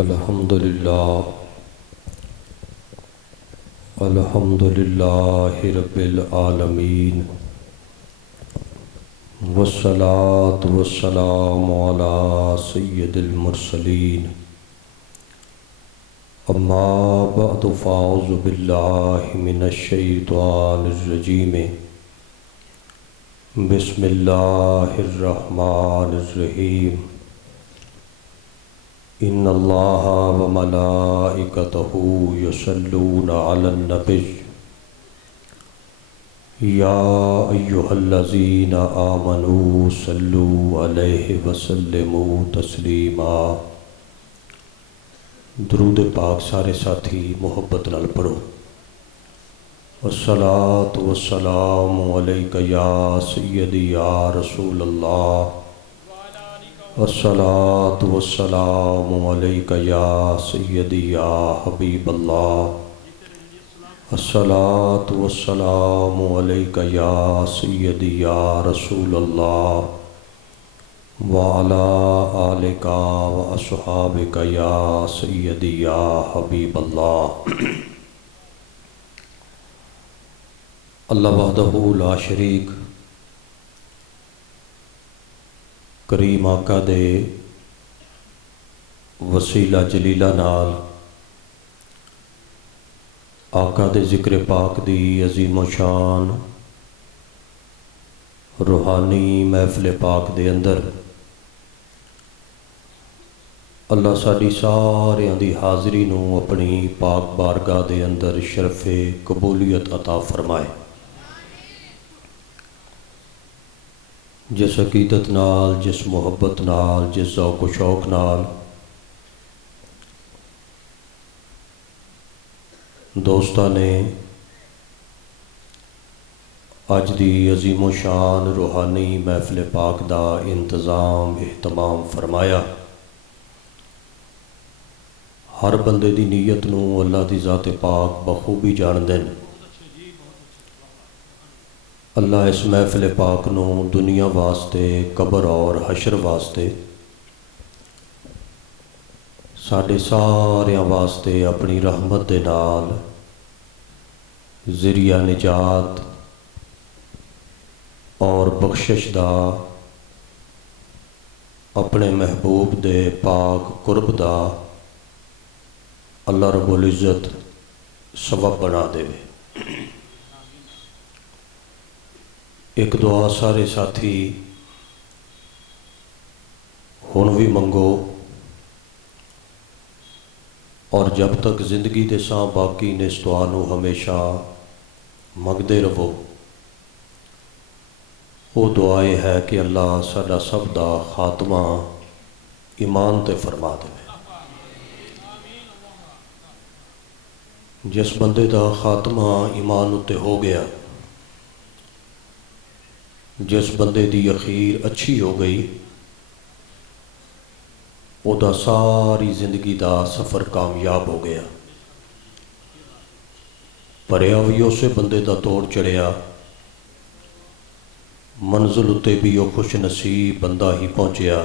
अल्हम्दुलिल्लाहि रब्बिल आलमीन वस्सलातु वस्सलामु अला सय्यिदिल मुरसलीन अम्मा बअदु फ़अऊज़ु बिल्लाहि मिनश शैतानिर रजीम बिस्मिल्लाहिर रहमानिर रहीम इन्नल्लाह व मलाइकतहु युसल्लूना अलन नबी या अय्युहल्लज़ीना आमनू सल्लू अलैहि वसल्लिमू तस्लीमा। दुरूद पाक सारे साथी मोहब्बत नाल पढ़ो। अस्सलातु वस्सलामु अलैका या सय्यदी या रसूल अल्लाह, अस्सलातु वस्सलामु अलैका या सय्यदी या हबीब अल्लाह, अस्सलातु वस्सलामु अलैका या सय्यदी या रसूल अल्लाह व अला आलिका व अस्हाबिका या सय्यदी या हबीब अल्लाह। अल्लाह वहदहू ला शरीक करीम आका दे वसीला जलीला नाल आका दे जिक्र पाक दी अजीमो शान रूहानी महफिल पाक दे अंदर अल्लाह साडी सारियां दी हाज़री नूं अपनी पाक बारगाह दे अंदर शरफ़े कबूलियत अता फरमाए। जिस अकीदत नाल, जिस मुहब्बत नाल, जिस ज़ौक़ शौक़ नाल दोस्तां ने अज दी अजीमो शान रूहानी महफिल पाक दा इंतज़ाम एहतमाम फरमाया, हर बंदे दी नीयत नूं अल्लाह दी ज़ात पाक बखूबी जानदे ने। अल्लाह इस महफिल पाक नूं दुनिया वास्ते, कबर और हशर वास्ते, साढ़े सारियां वास्ते अपनी रहमत दे नाल ज़रिया निजात और बख्शिश दा, अपने महबूब दे पाक कुर्ब दा अल्लाह रब्बुल इज़्ज़त सबब बना देवे। एक दुआ सारे साथी हुण भी मंगो और जब तक जिंदगी दे सां बाकी ने इस दुआ नूं हमेशा मंगदे रहो। वो दुआ यह है कि अल्लाह साडा सब दा खात्मा ईमान ते फरमा देवे। जिस बंदे दा खात्मा ईमान उत्ते हो गया, जिस बंदे दी अखीर अच्छी हो गई, उदा सारी जिंदगी दा सफ़र कामयाब हो गया। भरिया भी उस बंदे दा तोड़ चढ़िया, मंजिल उत्ते भी वो खुश नसीब बंदा ही पहुँचया।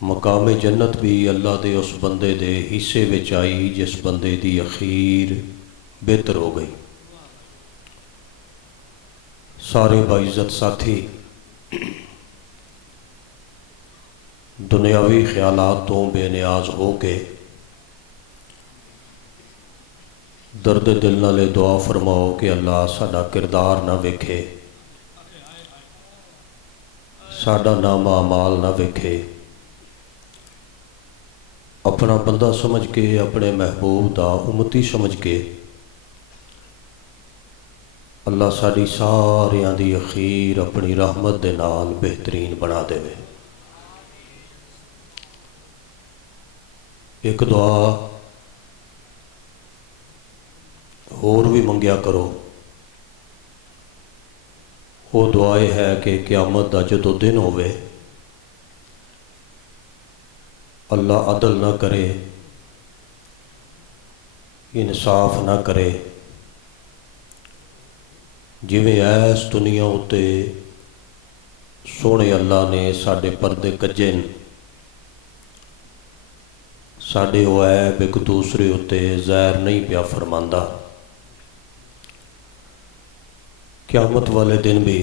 मकामे जन्नत भी अल्लाह दे उस बंदे दे हिस्से विच आई जिस बंदे दी अखीर बेहतर हो गई। सारे बाइज़्ज़त साथी दुनियावी ख्यालात तो बेनियाज हो के दर्द दिल नाले दुआ फरमाओ कि अल्लाह साडा किरदार ना वेखे, साडा नामा अमाल ना वेखे। अपना बंदा समझ के, अपने महबूब दा उम्मती समझ के अल्लाह साडी सारियां दी अखीर अपनी रहमत दे नाल बेहतरीन बना देवे। एक दुआ होर भी मंगया करो। वो दुआ यह है कि क़यामत दा जदों दिन होवे, अल्लाह अदल ना करे, इंसाफ ना करे। जिवें ऐस दुनिया उत्ते सोहने अल्लाह ने साडे पर्दे कज्जे साडे वो ऐब एक दूसरे उत्ते ज़ाहिर नहीं पिया फरमांदा। क़यामत वाले दिन भी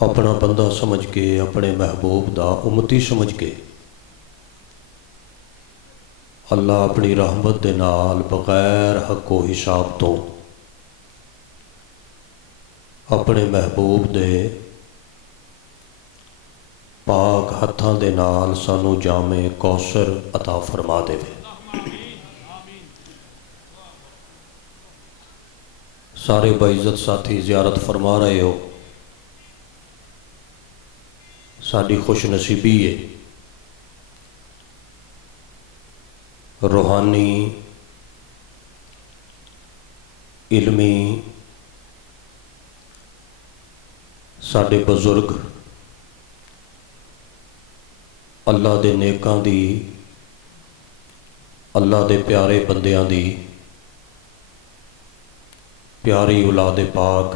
अपना बंदा समझ के, अपने महबूब दा उम्मती समझ के अल्लाह अपनी रहमत दे नाल बगैर हक़ो हिसाब तो अपने महबूब दे पाक हत्थां दे नाल सानू जामे कौसर अता फरमा देवे। सारे बाइज़्ज़त साथी ज़ियारत फरमा रहे हो, साडी खुश नसीबी है। रूहानी इल्मी साडे बजुर्ग अल्लाह दे नेकां दी, अल्लाह दे प्यारे बंदियां दी प्यारी औलाद पाक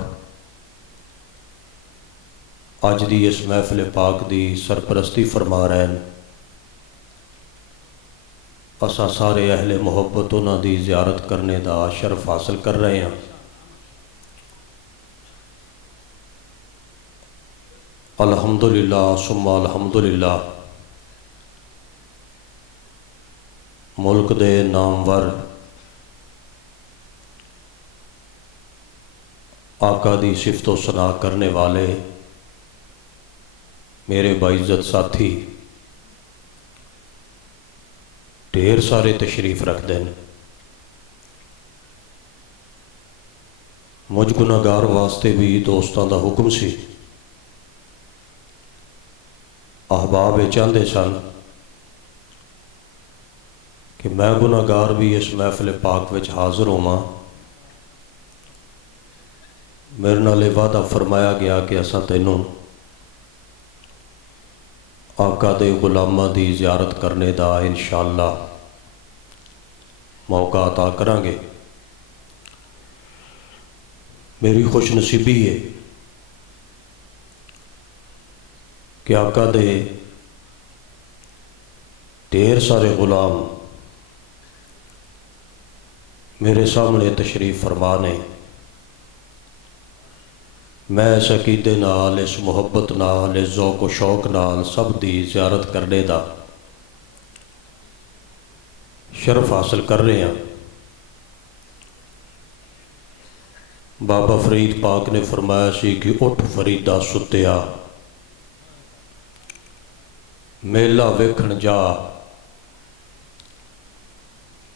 अज दी इस महफिल पाक दी सरपरस्ती फरमा रहे हैं। असां सारे अहले मुहब्बत उन्हां दी ज़ियारत करने दा शरफ हासिल कर रहे हैं। अल्हम्दुलिल्लाह सुम्मा अल्हम्दुलिल्लाह। मुल्क दे नामवर आका दी सिफतो सना करने वाले मेरे बाइज़्ज़त साथी ढेर सारे तशरीफ रखते हैं। मुझ गुनाहगार वास्ते भी दोस्तों का हुक्म सी, अहबाब ये चाहते सन कि मैं गुनाहगार भी इस महफिल पाक विच हाज़र होवां। मेरे नाल वादा फरमाया गया कि असां तैनूं आका दे गुलामां दी ज़ियारत करने दा इंशाअल्लाह मौका अता करांगे। मेरी खुश नसीबी है कि आका दे ढेर सारे गुलाम मेरे सामने तशरीफ फरमा ने। मैं इस अकीदे नाल, इस मुहब्बत नाल, इस ज़ौक़ शौक नाल सब दी ज़ियारत करने दा शरफ हासिल कर रहे हैं। बाबा फरीद पाक ने फरमाया सी कि उठ फरीदा सुत्या मेला वेखण जा।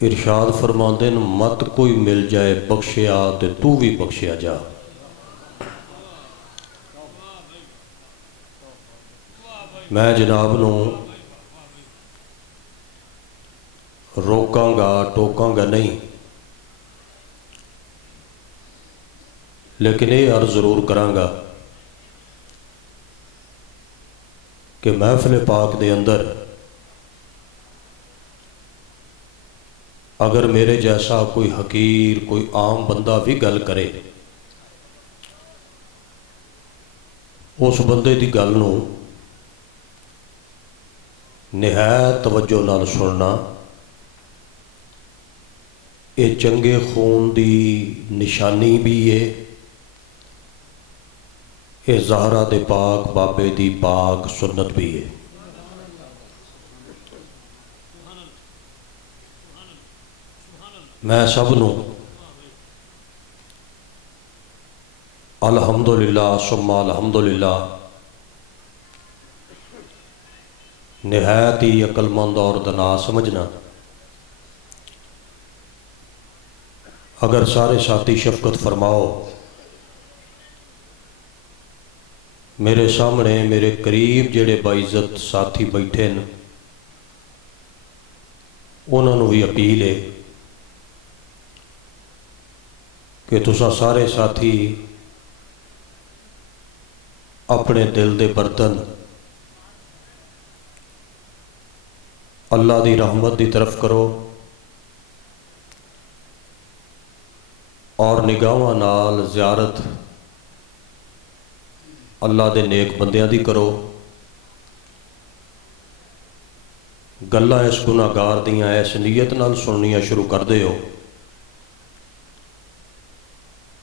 इरशाद फरमाते न मत कोई मिल जाए बख्शिया ते तू भी बख्शिया जा। मैं जनाब नूं रोकांगा टोकांगा नहीं, लेकिन ये अर्ज जरूर करांगा कि महफिल पाक दे अंदर अगर मेरे जैसा कोई हकीर, कोई आम बंदा भी गल करे, उस बंदे की गल नूं निहायत तवज्जो नाल सुनना ये चंगे खून की निशानी भी है। ये ज़हरा दे पाक बाबे दी पाक सुन्नत भी है। मैं सब नूं अल्हम्दुलिल्लाह सुम्मा अल्हम्दुलिल्लाह निहायत ही अक्लमंद और दना समझना। अगर सारे साथी शफकत फरमाओ, मेरे सामने मेरे करीब जेड़े बाइज़्ज़त साथी बैठे न, उन्होंने भी अपील है कि तुसा सारे साथी अपने दिल दे बर्तन अल्लाह दी रहमत दी तरफ करो और निगाहां नाल ज़ियारत अल्लाह दे नेक बंदियां दी करो। गल्लां इस गुनाहगार दियां इस नीयत नाल सुननियां शुरू करदे हो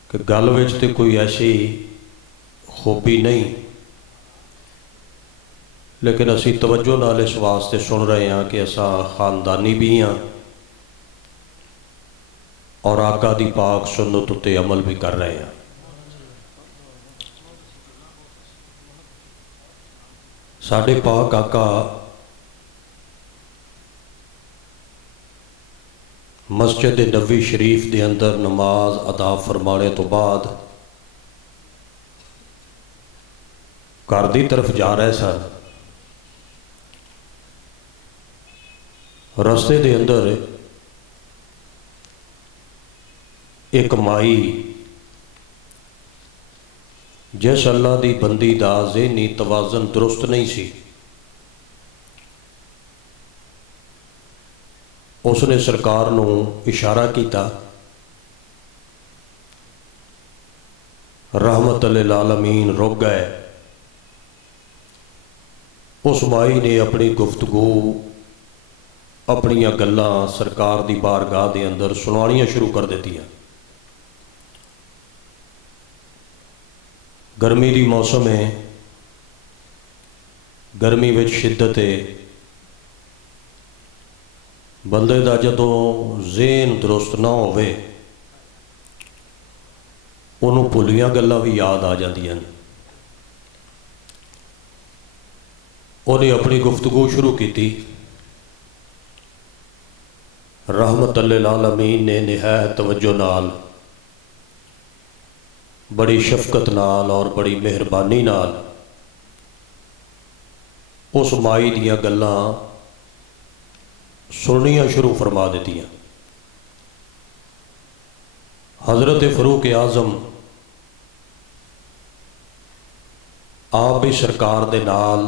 कि गल विच ते कोई ऐसी खूबी नहीं, लेकिन असी तवज्जो नाल इस वास्ते सुन रहे हैं कि असा खानदानी भी हाँ और आका दी पाक सुन्नत उत्ते अमल भी कर रहे हैं। साडे पाक आका मस्जिद नबी शरीफ के अंदर नमाज अदा फरमाने तो बाद घर की तरफ जा रहे सन। रस्ते के अंदर एक माई जिस अल्लाह की बंदी का ज़हनी तवाज़न दुरुस्त नहीं सी, उसने सरकार नूं इशारा किया। रहमत लिल आलमीन रुक गए। उस माई ने अपनी गुफ्तगू अपनियां गल्लां सरकार दी बारगाह दे अंदर सुनानियां शुरू कर दित्तियां। गर्मी दी मौसम है, गर्मी विच शिद्दत है। बंदे दा जदों ज़हन दुरुस्त ना होवे उन्होंने भुलियां गल्लां भी याद आ जांदियां। उन्हें अपनी गुफ्तगू शुरू की। रहमत लिल आलमीन ने निहायत तवज्जो नाल, बड़ी शफकत नाल और बड़ी मेहरबानी नाल उस माई दियां गल्लां सुननियां शुरू फरमा दित्तियां। हज़रत फ़रूक आज़म आप भी सरकार दे नाल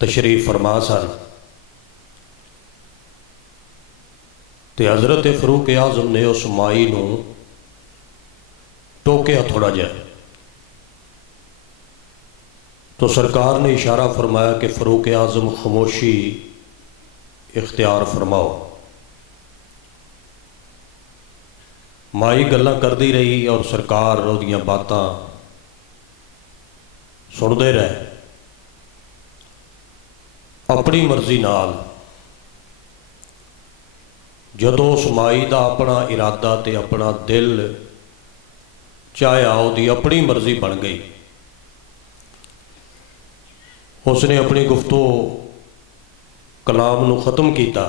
तशरीफ फरमा सन ते हज़रत फ़रूक आज़म ने उस माई नूं टोकिया थोड़ा जा, तो सरकार ने इशारा फरमाया कि फ़रूक आज़म खामोशी इख्तियार फरमाओ। माई गल्लां करती रही और सरकार उहदियां बातां सुनते रहे। अपनी मर्जी नाल जदों उस माई का अपना इरादा ते अपना दिल चाहया, उसकी अपनी मर्जी बन गई। उसने अपनी गुफ्तगू कलाम नूं ख़त्म किया।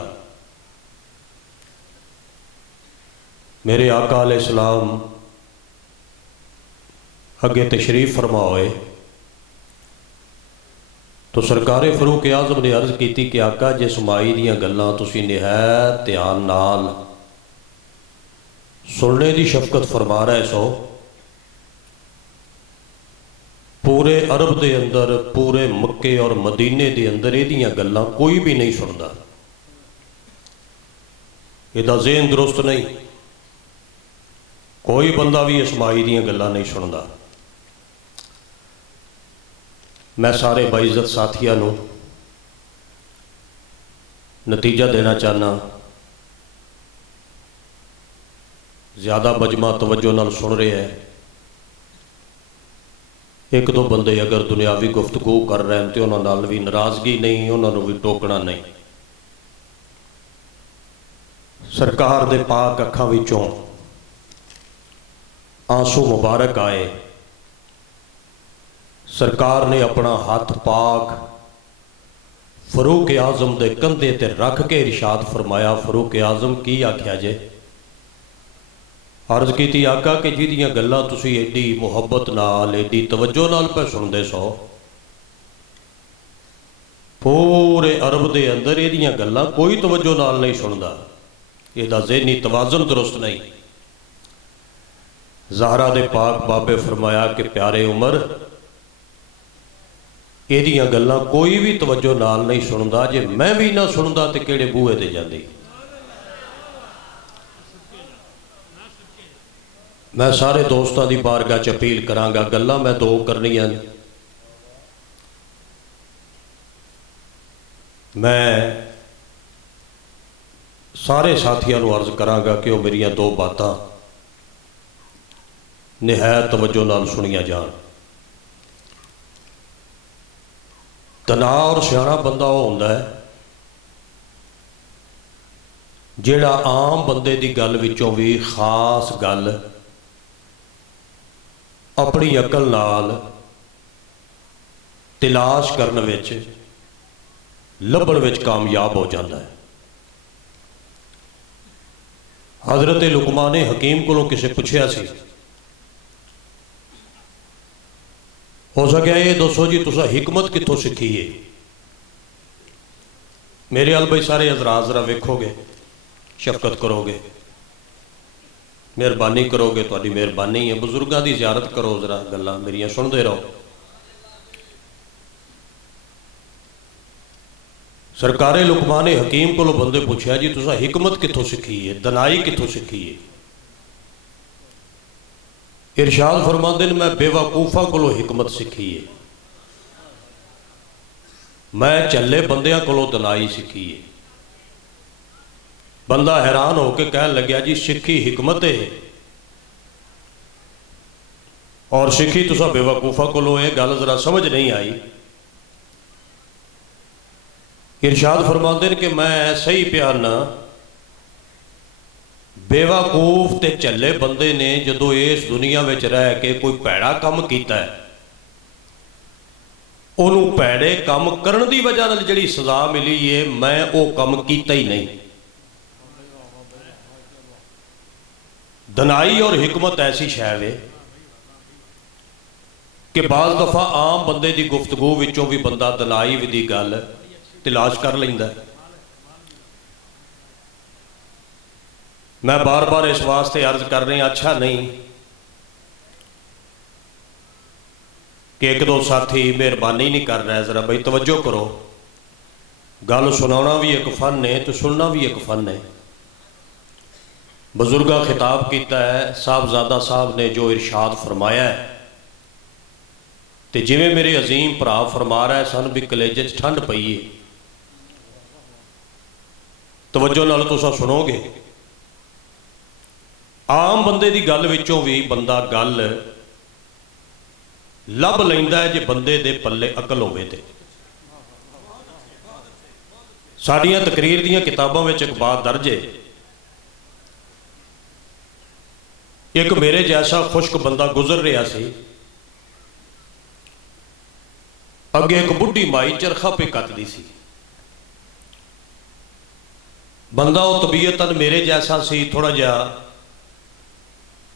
मेरे आका अलैहिस्सलाम अगे तशरीफ फरमा होए तो सरकार फ़रूक आज़म ने अर्ज़ की कि आका जिस माई दियां गल्लां तुसीं निहायत ध्यान नाल सुनने की शफकत फरमा रहे सो, पूरे अरब के अंदर, पूरे मक्के और मदीने के अंदर इहदियां गल्लां कोई भी नहीं सुनता। इहदा ज़हन दुरुस्त नहीं, कोई बंदा भी इस माई दियां गल्लां नहीं सुनता। मैं सारे बाइज़्ज़त साथियों नूं नतीजा देना चाहना, ज़्यादा मजमा तवज्जो नाल सुन रहे हैं। एक दो बंदे अगर दुनियावी गुफ्तगू कर रहे हैं तो उन्होंने नाल भी नाराज़गी नहीं, उन्होंने भी टोकना नहीं। सरकार दे पाक अखां विचों आंसू मुबारक आए। सरकार ने अपना हाथ पाक फ़रूक आज़म के कंधे ते रख के इरशाद फरमाया, फ़रूक आज़म की आख्या जे? अर्ज की आका कि जिहदियां गल्लां तुसीं एडी मुहब्बत नाल, एडी तवज्जो नाल पे सुनदे सो, पूरे अरब के अंदर इहदियां गल्लां कोई तवज्जो नाल नहीं सुनदा। इहदा ज़हनी तवाज़न दुरुस्त नहीं। ज़हरा दे पाक बाबे फरमाया कि प्यारे उमर इहदियां गल्लां कोई भी तवज्जो नाल नहीं सुनदा, जे मैं भी ना सुनदा तो किहड़े बूहे ते जांदी। मैं सारे दोस्तों की बारगाह च अपील करांगा, गल्लां मैं दो करनियां ने। मैं सारे साथियों को अर्ज करांगा कि वो मेरिया दो बातां निहायत तवज्जो नाल सुनिया जान। तना और सियाणा बंदा वो हुंदा है जिहड़ा आम बंदे की गल विचों भी खास गल अपनी अकल नाल तलाश करन विच लभण विच कामयाब हो जाता है। हज़रत लुकमान हकीम कोलों किसे पुछया सी, हो सकिया ये दसो जी तुसा हिकमत कित्थों सीखी है। मेरे अल भाई सारे हज़रात जरा वेखोगे, शफकत करोगे, मेहरबानी करोगे, तुहाडी मेहरबानी है। बजुर्गों की ज़ियारत करो, जरा गल्लां मेरियां सुनते रहो। सरकारे लुकमान हकीम कोलों बंदे पूछया जी तुसा हिकमत कित्थों सीखी है, दनाई कित्थों सीखी है। इरशाद फरमांदे ने मैं बेवकूफा कोलों हिकमत सीखी है, मैं झल्ले बंदियां कोलों दनाई सीखी है। बंदा हैरान होकर कह लग्या जी सीखी हिकमत है और सीखी तुसा बेवकूफा कोलों, ये गल जरा समझ नहीं आई। इरशाद फरमाते हैं कि मैं सही प्यारना बेवकूफ ते झल्ले बंदे ने जदों इस दुनिया में रह के कोई भैड़ा काम किया है, उन्होंने भैड़े काम करने की वजह नाल जिहड़ी सज़ा मिली है, मैं वो काम किया ही नहीं। दनाई और हिकमत ऐसी शै है कि बाज़ दफ़ा आम बंदे की गुफ्तगू विचों भी बंदा दनाई की गल तलाश कर लेंदा। मैं बार बार इस वास्ते अर्ज कर रही, अच्छा नहीं कि एक दो साथी मेहरबानी नहीं कर रहे, जरा भाई तवज्जो करो। गल सुनाना भी एक फन है तो सुनना भी एक फन है। बजुर्गा खिताब किया है, साहबजादा साहब ने जो इरशाद फरमाया है, तो जिवें मेरे अजीम भरा फरमा रहा है सन भी कलेजे ठंड पई है। तवज्जो नाल तुसां सुनोगे। आम बंदे की गल विचों भी बंदा गल लभ लैंदा है जे बंदे दे पल्ले अकल होवे ते। साडियां तकरीर दीयां किताबां विच एक बात दर्ज है, एक मेरे जैसा खुश्क बंदा गुजर रहा सी, अगे एक बुढ़ी माई चरखा पे कतदी सी। बंदा वो तबीयतन मेरे जैसा सी, थोड़ा जा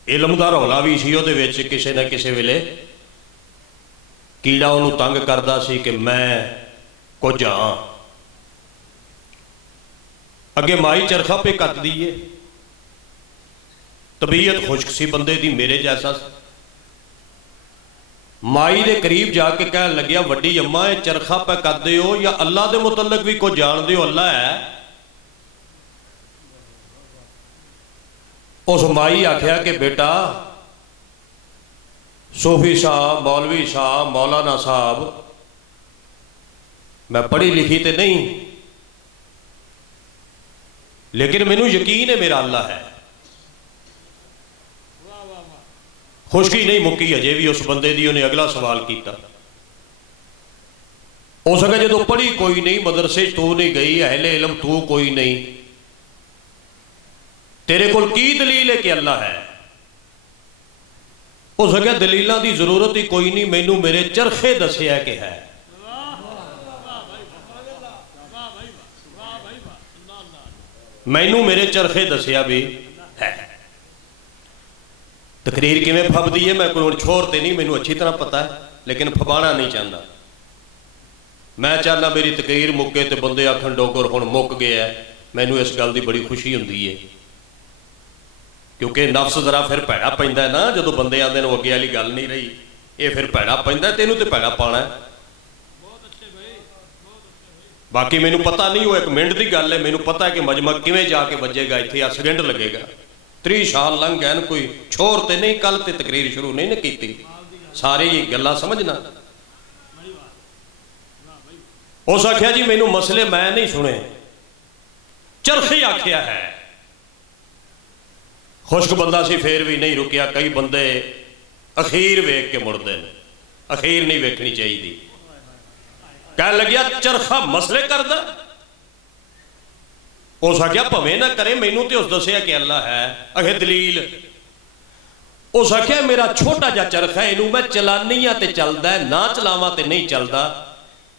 इलम का रौला भी सी, उहदे विच किसी न किसी वेले कीड़ा उन्होंने तंग करता सी कि मैं कुछ हाँ। अगे माई चरखा पे कतदी है, तबीयत खुश्क सी बंदे दी मेरे जैसा। माई दे करीब जाके कह लग्या वड्डी अम्मा ये चरखा पे कतदे हो या अल्लाह दे मुतल्लक भी कुछ जानदे हो, अल्लाह है। उस माई आख्या कि बेटा सूफी साहब, मौलवी साहब, मौलाना साहब, मैं पढ़ी लिखी तो नहीं लेकिन मैनू यकीन है मेरा अल्लाह है। खुशकी नहीं मुक्की अजे भी उस बंदे दी। उन्हें अगला सवाल किया, हो सके जो पढ़ी कोई नहीं, मदरसे तू नहीं गई, अहले इलम तू कोई नहीं, तेरे को की दलील है कि अल्लाह है। हो सके दलीलों की जरूरत ही कोई नहीं, मैनू मेरे चरखे दसिया कि है। मैनू मेरे चरखे दसिया भी है। तकरीर किवें फबदी है मैं कोई छोर तो नहीं, मैनू अच्छी तरह पता है, लेकिन फबाना नहीं चाहता। मैं चाहना मेरी तकरीर मुक्के तो बंदे आखन डोगर हुण मुक गया है। मैनू इस गल की बड़ी खुशी होंदी है, क्योंकि नफ्स जरा फिर भैड़ा पैंदा है ना, जो बंदे आते हैं अगे वाली गल नहीं रही, ये फिर भैड़ा पैंदा, तेनू तो भैड़ा पाना है। बाकी मैनू पता नहीं, वो एक मिनट की गल है, मैनू पता है कि मजमा किवें जाके वजेगा, इत्थे आ सेकंड लगेगा। 30 साल लंघ गए, कोई छोर तो नहीं, कल तो तकरीर शुरू नहीं की, सारे ये गल्लां समझना। उस आख्या जी मैनू मसले मैं नहीं सुने, चरखे आख्या है। खुश्क बंदा सी फिर भी नहीं रुकिया। कई बंदे अखीर वेख के मुड़ते हैं, अखीर नहीं वेखनी चाहिए। कह लग्या चरखा मसले करदा। उस आख्या भवे ना करे, मैनू तो उस दसिया कि अल्लाह है। अखे दलील? उस आख्या मेरा छोटा जा चरखा है, इनू मैं चलानी हाँ तो चलता है, ना चलावा तो नहीं चलता।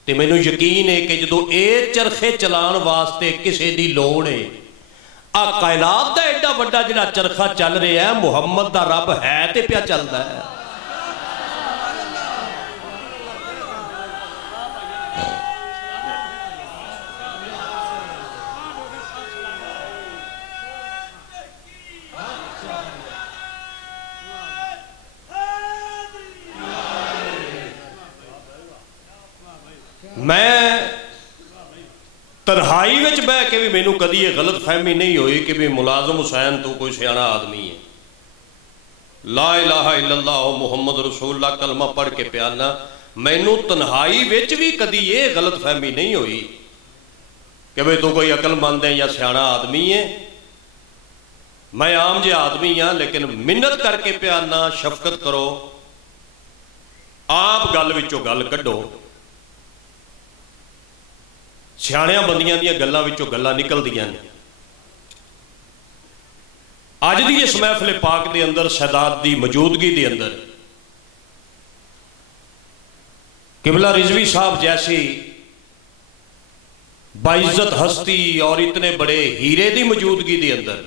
तो मैनू यकीन है कि जो ये चरखे चलाने वास्ते किसी की लोड़ है, आ कायनात का एडा वड्डा जिहड़ा चरखा चल रहा है, मुहम्मद दा रब है तो पिया चलता है। मैं तन्हाई में बह के भी मैनू कदी ये गलत फहमी नहीं हुई कि भी मुलाजम हुसैन तू कोई सियाना आदमी है। ला इलाहा इल्लल्लाह मुहम्मद रसूलुल्लाह कलमा पढ़ के प्याना, मैनू तन्हाई विच भी कदी ये गलत फहमी नहीं हुई कि भाई तू कोई अकलमंद है या सियाना आदमी है। मैं आम जिहा आदमी हाँ, लेकिन मिन्नत करके प्याना, शफकत करो, आप गल विचों गल कड्डो। सियाणियां बंदियां दी गल्लां विचों गल्लां निकलदियां ने। अज दी इस महफिल पाक दे अंदर सदात दी मौजूदगी दे अंदर किबला रिजवी साहब जैसी बाइज्जत हस्ती और इतने बड़े हीरे की मौजूदगी के अंदर,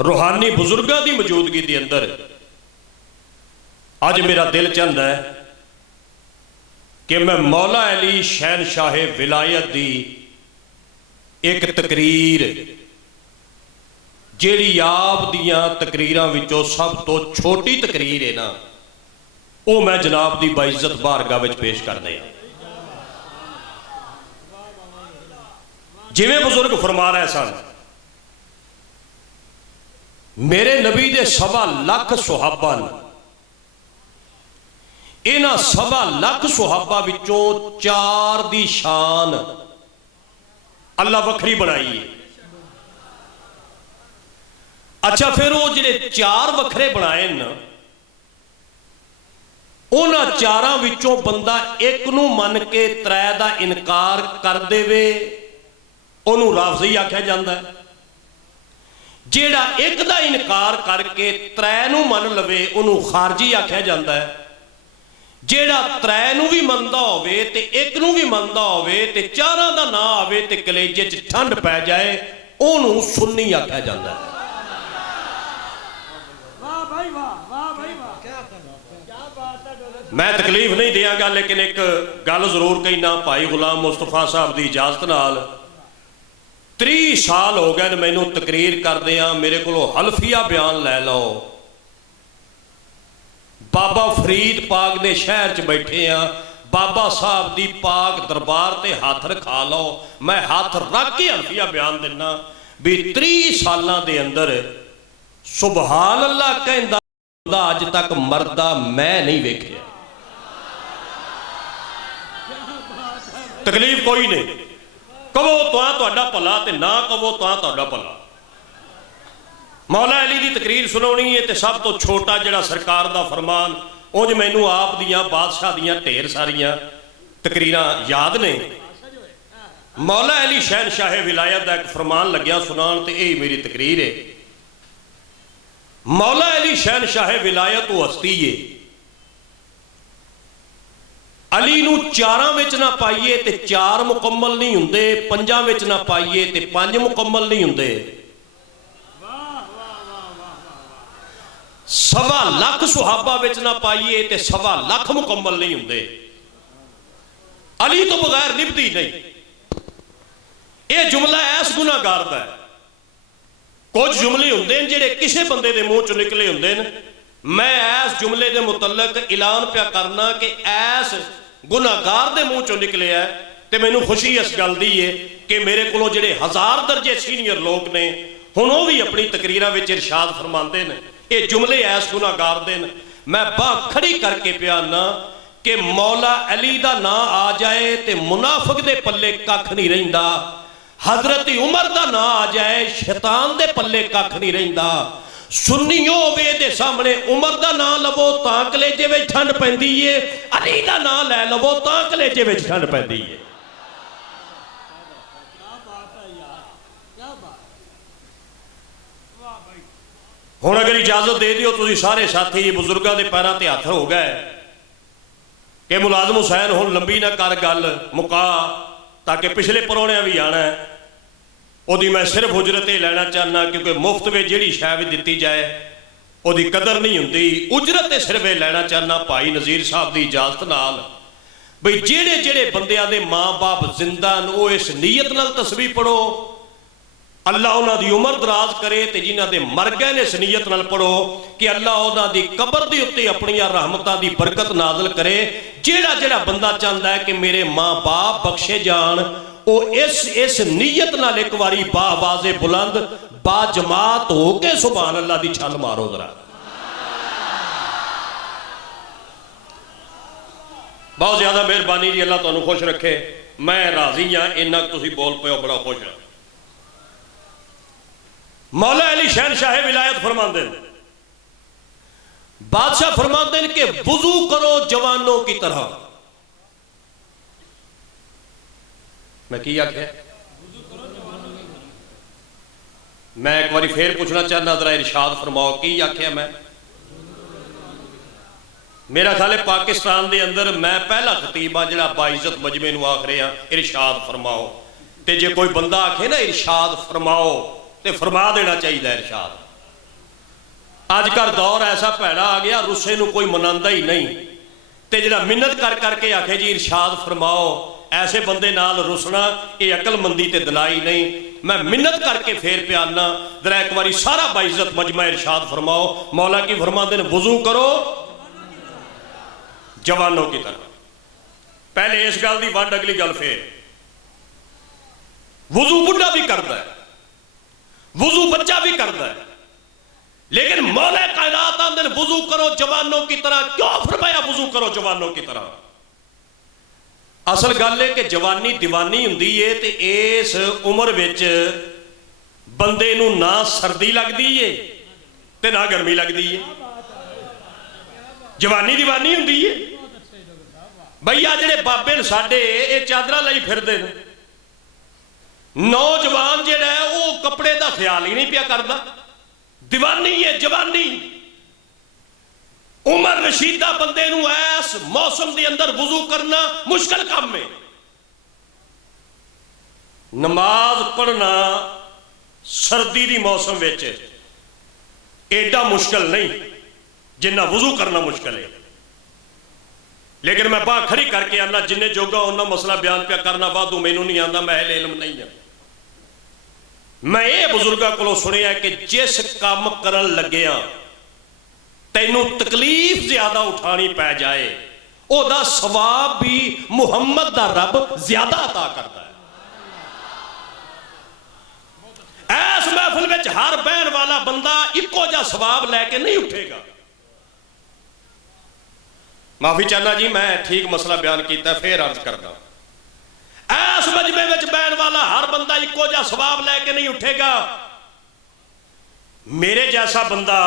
रूहानी बुजुर्गों की मौजूदगी के अंदर अज मेरा दिल चाहता है कि मैं मौला अली शहनशाह विलायत की एक तकरीर, जिहड़ी आप दियां तकरीरां विचों सब तो छोटी तकरीर है ना, वो मैं जनाब की बाइज्जत बारगाह विच पेश कर दिया। जिवें बुजुर्ग फरमा रहे सन, मेरे नबी दे 1.25 लाख सुहाबा ने, इन्हां 1.25 लाख सुहाबा विचों 4 दी शान अल्लाह वखरी बनाई है। अच्छा, फिर वो जिहड़े 4 वखरे बनाए न, उन्हां 4 विचों बंदा एक नूं मन के 3 दा इनकार कर देवे, उन्होंने राफजी आख्या जाता है। जेड़ा एक दा इनकार करके 3 नूं मन लवे, उन्होंने खारजी आख्या जाता है। जेड़ा 3 नूं भी मनदा होवे ते एक नूं भी मनदा होवे ते 4 दा ना आवे ते कलेजे च ठंड पै जाए, उन्होंने सुन्नी आख्या जाता है। मैं तकलीफ नहीं देंगा, लेकिन एक गल जरूर कहना, भाई गुलाम मुस्तफा साहब की इजाजत नाल 30 साल हो गए मैनू तकरीर करदे, मेरे को हल्फिया बयान लै लो। बाबा फरीद पाक दे शहर च बैठे हाँ, बाबा साहब दी पाक दरबार ते हाथ रखा लो, मैं हाथ रख के हल्फिया बयान देना भी 30 सालों के अंदर सुबहान अल्लाह कहंदा अज तक मरदा मैं नहीं वेखिया। तकलीफ कोई नहीं, कहो तो भला ते ना कहो तो भला। मौला अली की तकरीर सुनानी है तो सब तो छोटा जिहड़ा सरकार का फरमान, उंज मैनू आप दियां बादशाह दियां ढेर सारियां तकरीरां याद ने। मौला अली शहनशाह विलायत का एक फरमान लग्या सुनान, तो यही मेरी तकरीर है। मौला अली शहनशाह विलायत वो हस्ती है, अली नूं 4 विच ना पाइए तो 4 मुकम्मल नहीं हुंदे, 5 विच ना पाइए तो 5 मुकम्मल नहीं हुंदे, 1.25 लाख सुहाबा विच ना पाइए तो 1.25 लाख मुकम्मल नहीं हुंदे। अली तो बगैर निभदी नहीं। यह जुमला ऐस गुनाहगार दा है। कुछ जुमले होंदे ने जिहड़े किसी बंदे दे मुंह चों निकले होंदे ने, मैं ऐस जुमले दे मुतल्लक ऐलान पिया करना कि ऐस गुनाहगार दे मुंह चों निकले है, तो मैनू खुशी इस गल दी है कि मेरे को जिहड़े 1000 दर्जे सीनियर लोग ने, हुण वो भी अपनी तकरीरां विच इरशाद फरमाते हैं, ये जुमले ऐस गुनाहगार दे ने। मैं बाह खड़ी करके पिया ना कि मौला अली दा नां आ जाए तो मुनाफिक दे पल्ले कख नहीं रहिंदा, हजरत उमर दा नां आ जाए शैतान दे पल्ले कख नहीं रहिंदा। सुन्नियों वे दे सामने उमर दा नां लवो तां कलेजे विच ठंड पैंदी है, अली दा नां लै लवो तां कलेजे विच ठंड पैंदी है। हुण अगर इजाजत दे दिओ तुसीं सारे साथी बुजुर्गों के पैरों ते हथ हो गए कि मुलाजम हुसैन हुण लंबी ना कर गल मुका, ताकि पिछले परौणियां भी आना है। उहदी मैं सिर्फ उजरत ही लैना चाहना, क्योंकि मुफ्त में जिहड़ी शै भी दित्ती जाए उहदी कदर नहीं हुंदी। उजरत सिर्फ ये लैना चाहना भाई नज़ीर साहब की इजाजत नाल, बई जेड़े जेड़े बंदियां दे माँ बाप जिंदा न वो इस नीयत नाल तस्बीह पढ़ो, अल्लाह उन्हां दी उमर दराज करे, ते जिन्हां दे मर गए ने इस नीयत नाल पढ़ो कि अल्लाह उन्हां दी कबर दे उत्ते अपनियां रहमतां दी बरकत नाज़िल करे। जेड़ा जेड़ा बंदा चाहता है कि मेरे माँ बाप बख्शे जान, वो इस नीयत नाल एक बारी बा आवाज़े बुलंद बा जमात हो के सुभान अल्लाह दी छल मारो जरा। बहुत ज्यादा मेहरबानी जी, अल्लाह तुहानू खुश रखे। मैं राजी हाँ इन्ना तुसीं बोल पे हो, बड़ा खुश हाँ। मौला अली शहनशाह विलायत फरमाते हैं, बादशाह फरमाते हैं कि वुजू करो जवानों की तरह। मैं की आख्या? मैं एक बार फिर पूछना चाहना, जरा इरशाद फरमाओ की आख्या? मैं मेरा ख्याल है पाकिस्तान के अंदर मैं पहला खतीब हाँ जिहड़ा बाइज्जत मजमे नूं आख रहा इरशाद फरमाओ। तो जे कोई बंदा आखे ना इरशाद फरमाओ तो फरमा देना चाहिए इरशाद। अजकल दौर ऐसा भैड़ा आ गया, रुस्से नूं कोई मनांदा ही नहीं, तो जिहड़ा मिन्नत कर करके आखे जी इरशाद फरमाओ, ऐसे बंदे नाल रुसना ये अकलमंदी ते दिलाई नहीं। मैं मिन्नत करके फिर प्याना, जरा एक बारी सारा बाइज्जत मजमा इरशाद फरमाओ। मौला की फरमाते हैं वुजू करो जवानों की तरह। पहले इस गल की वंड, अगली गल फिर। वुजू बुढ़ा भी करता है, वुजू बच्चा भी करता है, लेकिन मौला कायनात आंदे ने वुजू करो जवानों की तरह। क्यों फरमाया वुजू करो जवानों की तरह? असल गल है कि जवानी दीवानी हुंदी है, ते इस उम्र विच बंदे नूं ना सर्दी लगदी है ते ना गर्मी लगदी है। जवानी दीवानी हुंदी है। बई आ जिहड़े बाबे ने साडे ये चादरां लई फिरदे ने, नौजवान जिहड़ा है वो कपड़े का ख्याल ही नहीं पिया करता। दीवानी है जवानी। उमर रशीदा बंदे नूं ऐस मौसम के अंदर वुजू करना मुश्किल काम है। नमाज पढ़ना सर्दी की मौसम विच एडा मुश्किल नहीं जिन्ना वुजू करना मुश्किल है। लेकिन मैं बाह खड़ी करके आना, जिन्ने जोगा उन्ना मसला बयान पिया करना, वाधू मैनू नहीं आता, मैं इल्म नहीं है। मैं ये बुजुर्गों को सुनिया कि जिस काम करन लग्या तैनू तकलीफ ज्यादा उठानी पै जाए, ओदा सवाब भी मुहम्मद दा रब ज्यादा अता करता है। ऐस महफिल में हर बहन वाला बंदा इको जा सवाब लैके नहीं उठेगा। माफी चाहना जी, मैं ठीक मसला बयान किया, फिर अर्ज करदा। ऐस मजमे में बहन वाला हर बंदा इको जा सवाब लैके नहीं उठेगा। मेरे जैसा बंदा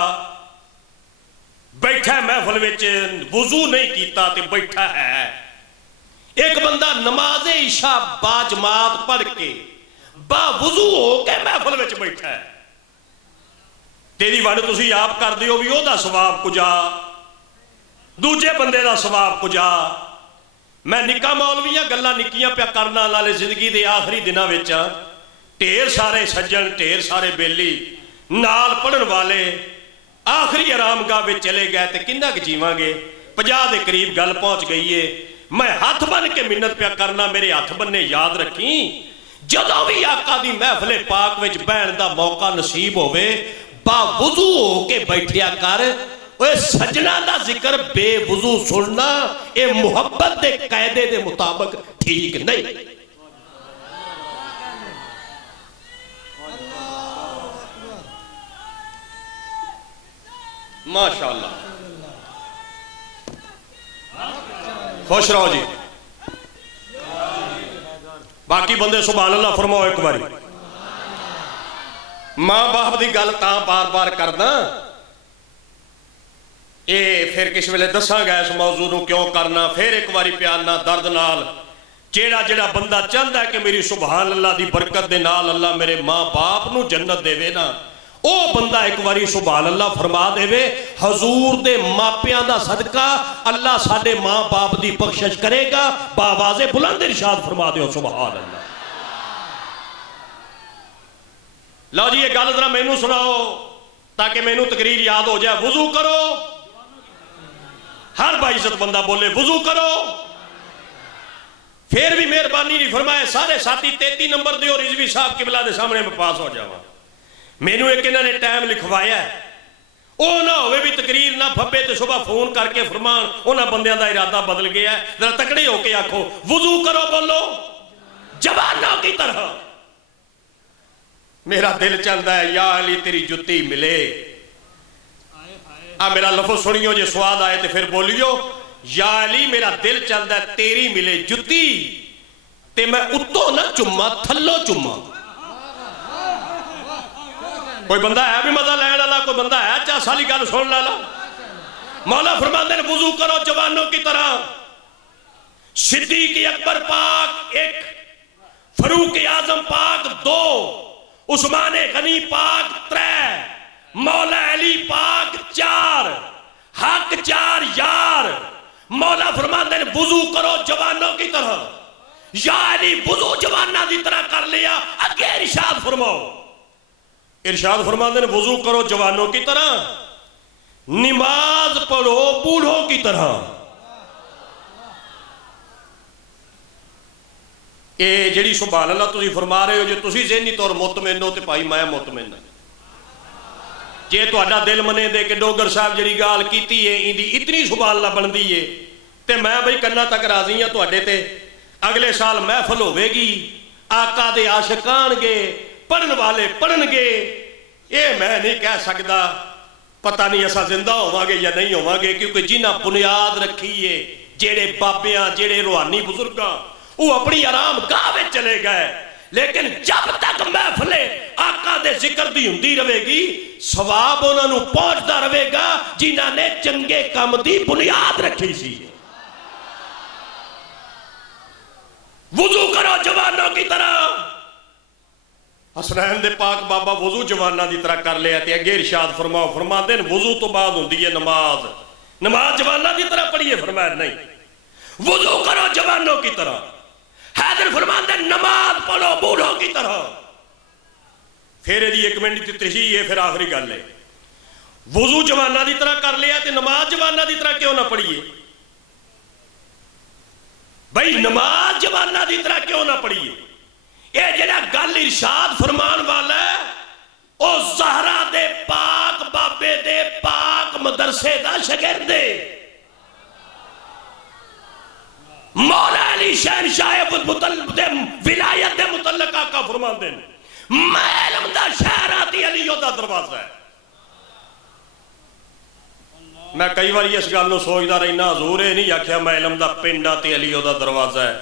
बैठा महफिल विच वुजू नहीं किया तो बैठा है, एक बंदा नमाज इशा बाजमात पढ़ के बा वुजू हो के महफिल विच बैठा है, तेरी वंड तुसीं आप कर दिओ भी ओहदा सवाब कुजा, दूजे बंदे का सवाब कुजा। मैं निक्का मौलवियां गल्लां निक्कियां पिया करना, नाले जिंदगी के आखिरी दिनों विच ढेर सारे सज्जन ढेर सारे बेली नाल पढ़न वाले आखिरी आरामगाह में चले गए तो किन्ना क जीवांगे। 50 के करीब गल पहुंच गई है। मैं हाथ बन के मिन्नत पिया करना, मेरे हाथ बन्ने याद रखी, जदों भी आका दी महफिल पाक विच बहन दा मौका नसीब होवे, बावुजू हो के बैठिया कर। ओए सजना दा जिक्र बेवुजू सुनना ये मुहब्बत दे कायदे दे मुताबिक ठीक नहीं। माशाअल्लाह। खुश रहो जी। बाकी बंदे सुभान अल्लाह फरमाओ एक बारी। मां बाप की गल तां बार बार करदा, ये फिर किस वेले दसांगा इस मौजू नूं क्यों करना, फिर एक बारी प्यार नाल दर्द नाल। जेड़ा जेड़ा बंदा चाहता है कि मेरी सुभान अल्लाह की बरकत दे नाल अल्लाह मेरे मां बाप नूं जन्नत देवे ना, ओ बंदा एक बारी सुभान अल्लाह फरमा देवे। हजूर दे मापियां दा सदका अल्लाह साडे मां बाप की बख्शिश करेगा। बावाज़े बुलंद इरशाद फरमा दिओ सुभान अल्लाह। लो जी ये गल जरा मैनू सुनाओ ताकि मैनू तकरीर याद हो जाए। वुजू करो, हर बाइज्जत बंदा बोले वुजू करो। फिर भी मेहरबानी नहीं फरमाए सारे साथी 33 नंबर दे और रिजवी साहब किबला दे सामने मैं पास हो जावा। मैनू एक इन्होंने टाइम लिखवाया, वो ना होवे भी तकरीर ना फब्बे तो सुबह फोन करके फरमान उन्होंने बंदियां दा इरादा बदल गया है। जरा तकड़े होके आखो वुजू करो, बोलो जवानों की तरह। मेरा दिल चाहता है या अली तेरी जुत्ती मिले। आ मेरा लफ्ज सुनियो, जे स्वाद आए तो फिर बोलियो या अली मेरा दिल चाहता है तेरी मिले जुत्ती ते मैं उत्तों ना चुम्मा थल्लों चुम्मा। कोई बंदा है भी मजा लैन वाला, कोई बंदा है चास वाली गल सुन वाला। मौला फरमाते हैं वुजू करो जवानों की तरह। सिद्दीक अकबर पाक 1, फरूक आजम पाक 2, उस्मान गनी पाक 3, मौला अली पाक 4, हक 4 यार। मौला फरमाते हैं वुजू करो जवानों की तरह। या अली वुजू जवाना की तरह कर लिया। अगे इरशाद फरमाओ, इरशाद फरमाते हैं वुजू करो जवानों की तरह, नमाज पढ़ो बूढ़ों की तरह। ये जिहड़ी सुभान अल्लाह तुसीं फरमा रहे हो, जे तुसीं ज़हनी तौर मुतमिन हो तो भाई मैं मुतमिन हां। जे तुहाडा दिल मने दे कि डोगर साहब जिहड़ी गाल कीती है इंदी इतनी सुभान अल्लाह बनदी है ते मैं बई कन्ना तक राजी हां तुहाडे ते। अगले साल महफल होवेगी, आका दे आशिक आणगे, पढ़न वाले पढ़नगे। ये मैं नहीं कह सकता, पता नहीं असा जिंदा होवांगे या नहीं होवांगे, क्योंकि जिन्हां बुनियाद रखी है जेड़े बाबियां जेड़े रूहानी बुजुर्गां वो अपनी आराम गाह में चले गए। लेकिन जब तक महफले आका दे जिक्र दी हुंदी रहेगी सवाब उन्होंने पहुंचता रहेगा जिन्हां ने चंगे काम दी बुनियाद रखी सी। वुजू करो जवानों की तरह। हसनैन दे पाक बाबा वुजू जवाना की तरह कर लिया ते अगे इरशाद फरमाओ, फरमाते हैं वुजू तो बाद होंदी है नमाज। नमाज जवाना की तरह पढ़िए, फरमाया नहीं वुजू करो जवानों की तरह। हैदर फरमाते हैं नमाज पढ़ो बूढ़ों की तरह। फिर यदि 1 मिनट की तशरीह है, फिर आखिरी गल है वुजू जवाना की तरह कर लिया तो नमाज जवाना की तरह क्यों ना पढ़िए। भाई नमाज जवाना की तरह क्यों ना पढ़िए। ये जेड़ा गल इरशाद फरमान वाला है ओ ज़हरा दे पाक बाबे दे पाक मदरसे दा शागिर्द है। मौला अली शहनशाह विलायत दे मुतल्लक आका फरमाते हैं मैं इल्म दा शहर आती अली दा दरवाजा है। मैं कई बार इस गल नूं सोचदा रहना, हजूर ये नहीं आख्या मैं इल्म दा पिंड ते अली दा दरवाजा है,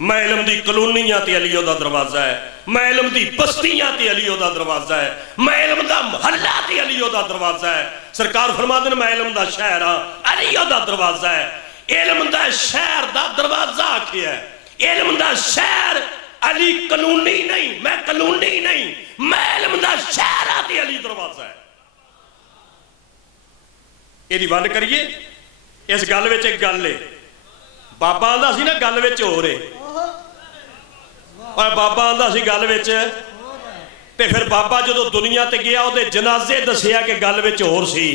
मैं इल्म दी कलोनियां ते अली दा दरवाजा है, मैं इल्म दी बस्तियां ते अली दा दरवाजा है, मैं इल्म दा महल्ला ते अली दा दरवाजा है। सरकार फरमाते हैं मैं इल्म दा शहर हां, अली दा दरवाजा है। इल्म दा शहर दा दरवाजा आखिया है। इल्म दा शहर अली कलोनी नहीं, मैं कलोनी नहीं, मैं इल्म दा शहर आती अली दरवाजा है। यदि वंड करिए इस गल विच एक गल है, बाबा आंदा सी ना गल विच हो रहे, और बाबा आंदा सी गल विच ते फिर बाबा जो दुनिया ते गया उहदे जनाजे दसिया कि गल विच होर सी।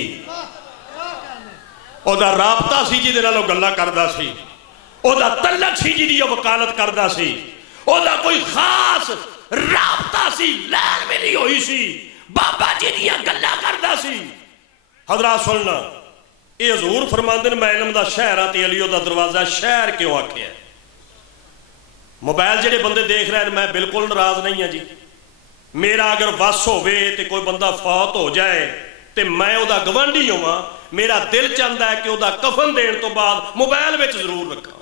ओदा राबता सी जिहदे नाल गल्लां करदा सी, ओदा तलक सी जिहदी वकालत करदा सी, ओदा कोई खास राबता सी, लैन मिली हुई सी, बाबा जी दियां गल्लां करदा सी। हजरात सुनना, ये हजूर फरमांदे ने मैं इल्म दा शहर आ ते अली दा दरवाजा। शहर क्यों आखिया? मोबाइल जेडे बंदे देख रहे हैं, मैं बिल्कुल नाराज नहीं हाँ जी। मेरा अगर वस होवे ते कोई बंदा फौत हो जाए ते मैं ओदा गवांढी होवां, मेरा दिल चाहता है कि ओदा कफन देने तो बाद मोबाइल में जरूर रखा।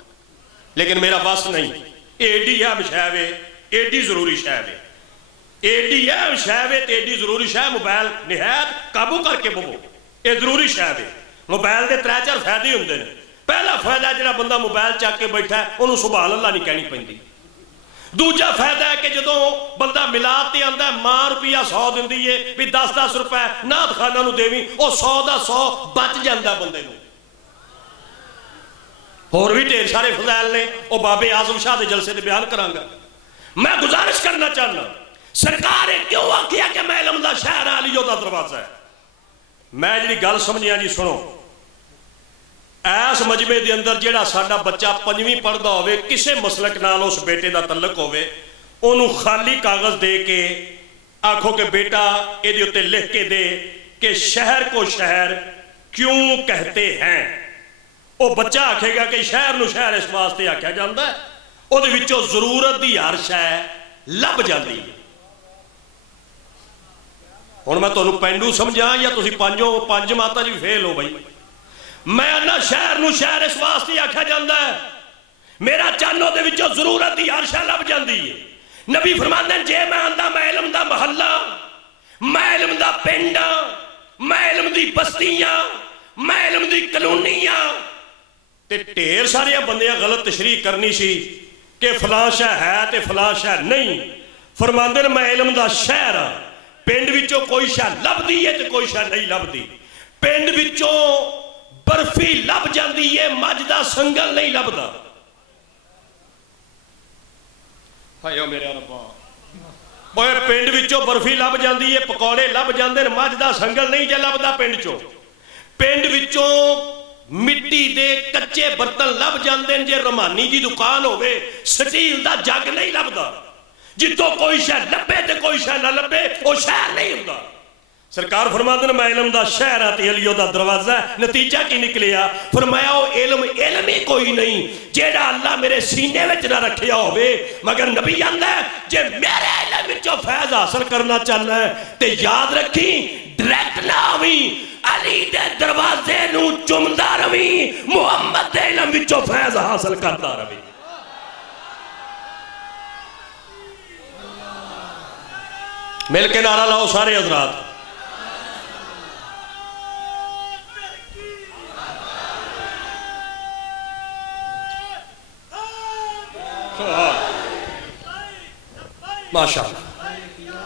लेकिन मेरा बस नहीं। एडी अहम शै वे, एडी जरूरी शै वे, एडी अहम शै वे ते एडी जरूरी शै मोबाइल निहायत काबू करके बवो। ये जरूरी शै वे। मोबाइल के 3-4 फायदे होंगे ने। पहला फायदा जो बंदा मोबाइल चक के बैठा है उन्होंने सुभान अल्लाह नहीं कहनी पैंदी। दूजा फायदा है कि जो बंदा मिलाद ते आंदा मां रुपया 100 दिंदी है भी 10-10 रुपए नाथ खाना नूं देवी, वो 100 का 100 बच जाता बंदे नूं। होर भी ढेर सारे फज़ैल ने, वो बाबे आजम शाह के जलसे से बयान करांगा। मैं गुजारिश करना चाहना, सरकार ने क्यों आखिया कि मैं इल्म दा शहर अलियो दा दरवाजा है। मैं जी गल समझिया जी, सुनो, इस मजमे के अंदर जिहड़ा साडा बच्चा 5वीं पढ़ता होवे, किसी मसलक नाल उस बेटे का तल्लक होवे, उन्होंने खाली कागज दे के आखो कि बेटा ये उत्ते लिख के दे कि शहर को शहर क्यों कहते हैं। वो बच्चा आखेगा कि शहर नूं शहर इस वास्ते आख्या जाता है, उहदे विचों जरूरत की हर शै लभ जाती है। हुण मैं तुहानूं पेंडू समझा या तुसीं पंज माता जी फेल हो बई। मैं आना शहर नूं शहर इस वास्ते आख्या जाता है, मेरा चन्न उहदे विचों जरूरत की हर शै लभ जाती है। नबी फरमांदे ने, जे मैं आंदा मैं इल्म दा महल्ला, मैं इल्म दा पिंड, मैं इल्म दी बस्तियां, मैं इल्म दी कलोनियां, ते ढेर सारिया बंदियां गलत तशरीह करनी सी कि फलां शह है ते फलां शह नहीं। फरमांदे ने मैं इल्म दा शहर हाँ, पिंड विचों कोई शह लभदी है ते कोई शह नहीं लभदी। पिंड विचों बर्फी लभ जाती है, मज दा संगल नहीं लभदा। हायो मेरे रब्बा, ओए पिंड विचों बर्फी लभ जाती है, पकौड़े लभ जाते हैं, मज दा संगल नहीं जे लभदा पिंड चों। पिंड विचों मिट्टी दे कच्चे बर्तन लभ जाते हैं, जे रमानी की दुकान होवे स्टील दा जग नहीं लभदा। जितों कोई शह लभे ते कोई शह ना लभे वो शहर नहीं हुंदा। सरकार फरमाते हैं मैं इल्म दा शहर आ ते अलियो दा दरवाजा है। नतीजा की निकलिया, फरमाया वो इल्म ही कोई नहीं जेड़ा अल्लाह मेरे सीने विच ना रखिया होवे। मगर नबी आंदा है जे मेरे इल्म विचों फैज़ हासिल करना चाहना है ते याद रखी डायरेक्ट ना आवी, अली दे दरवाजे नूं चुमदा रवी, मुहम्मद दे इल्म विचों फैज़ हासिल करदा रवी। मिल के नारा लाओ सारे हजरात। माशाअल्लाह,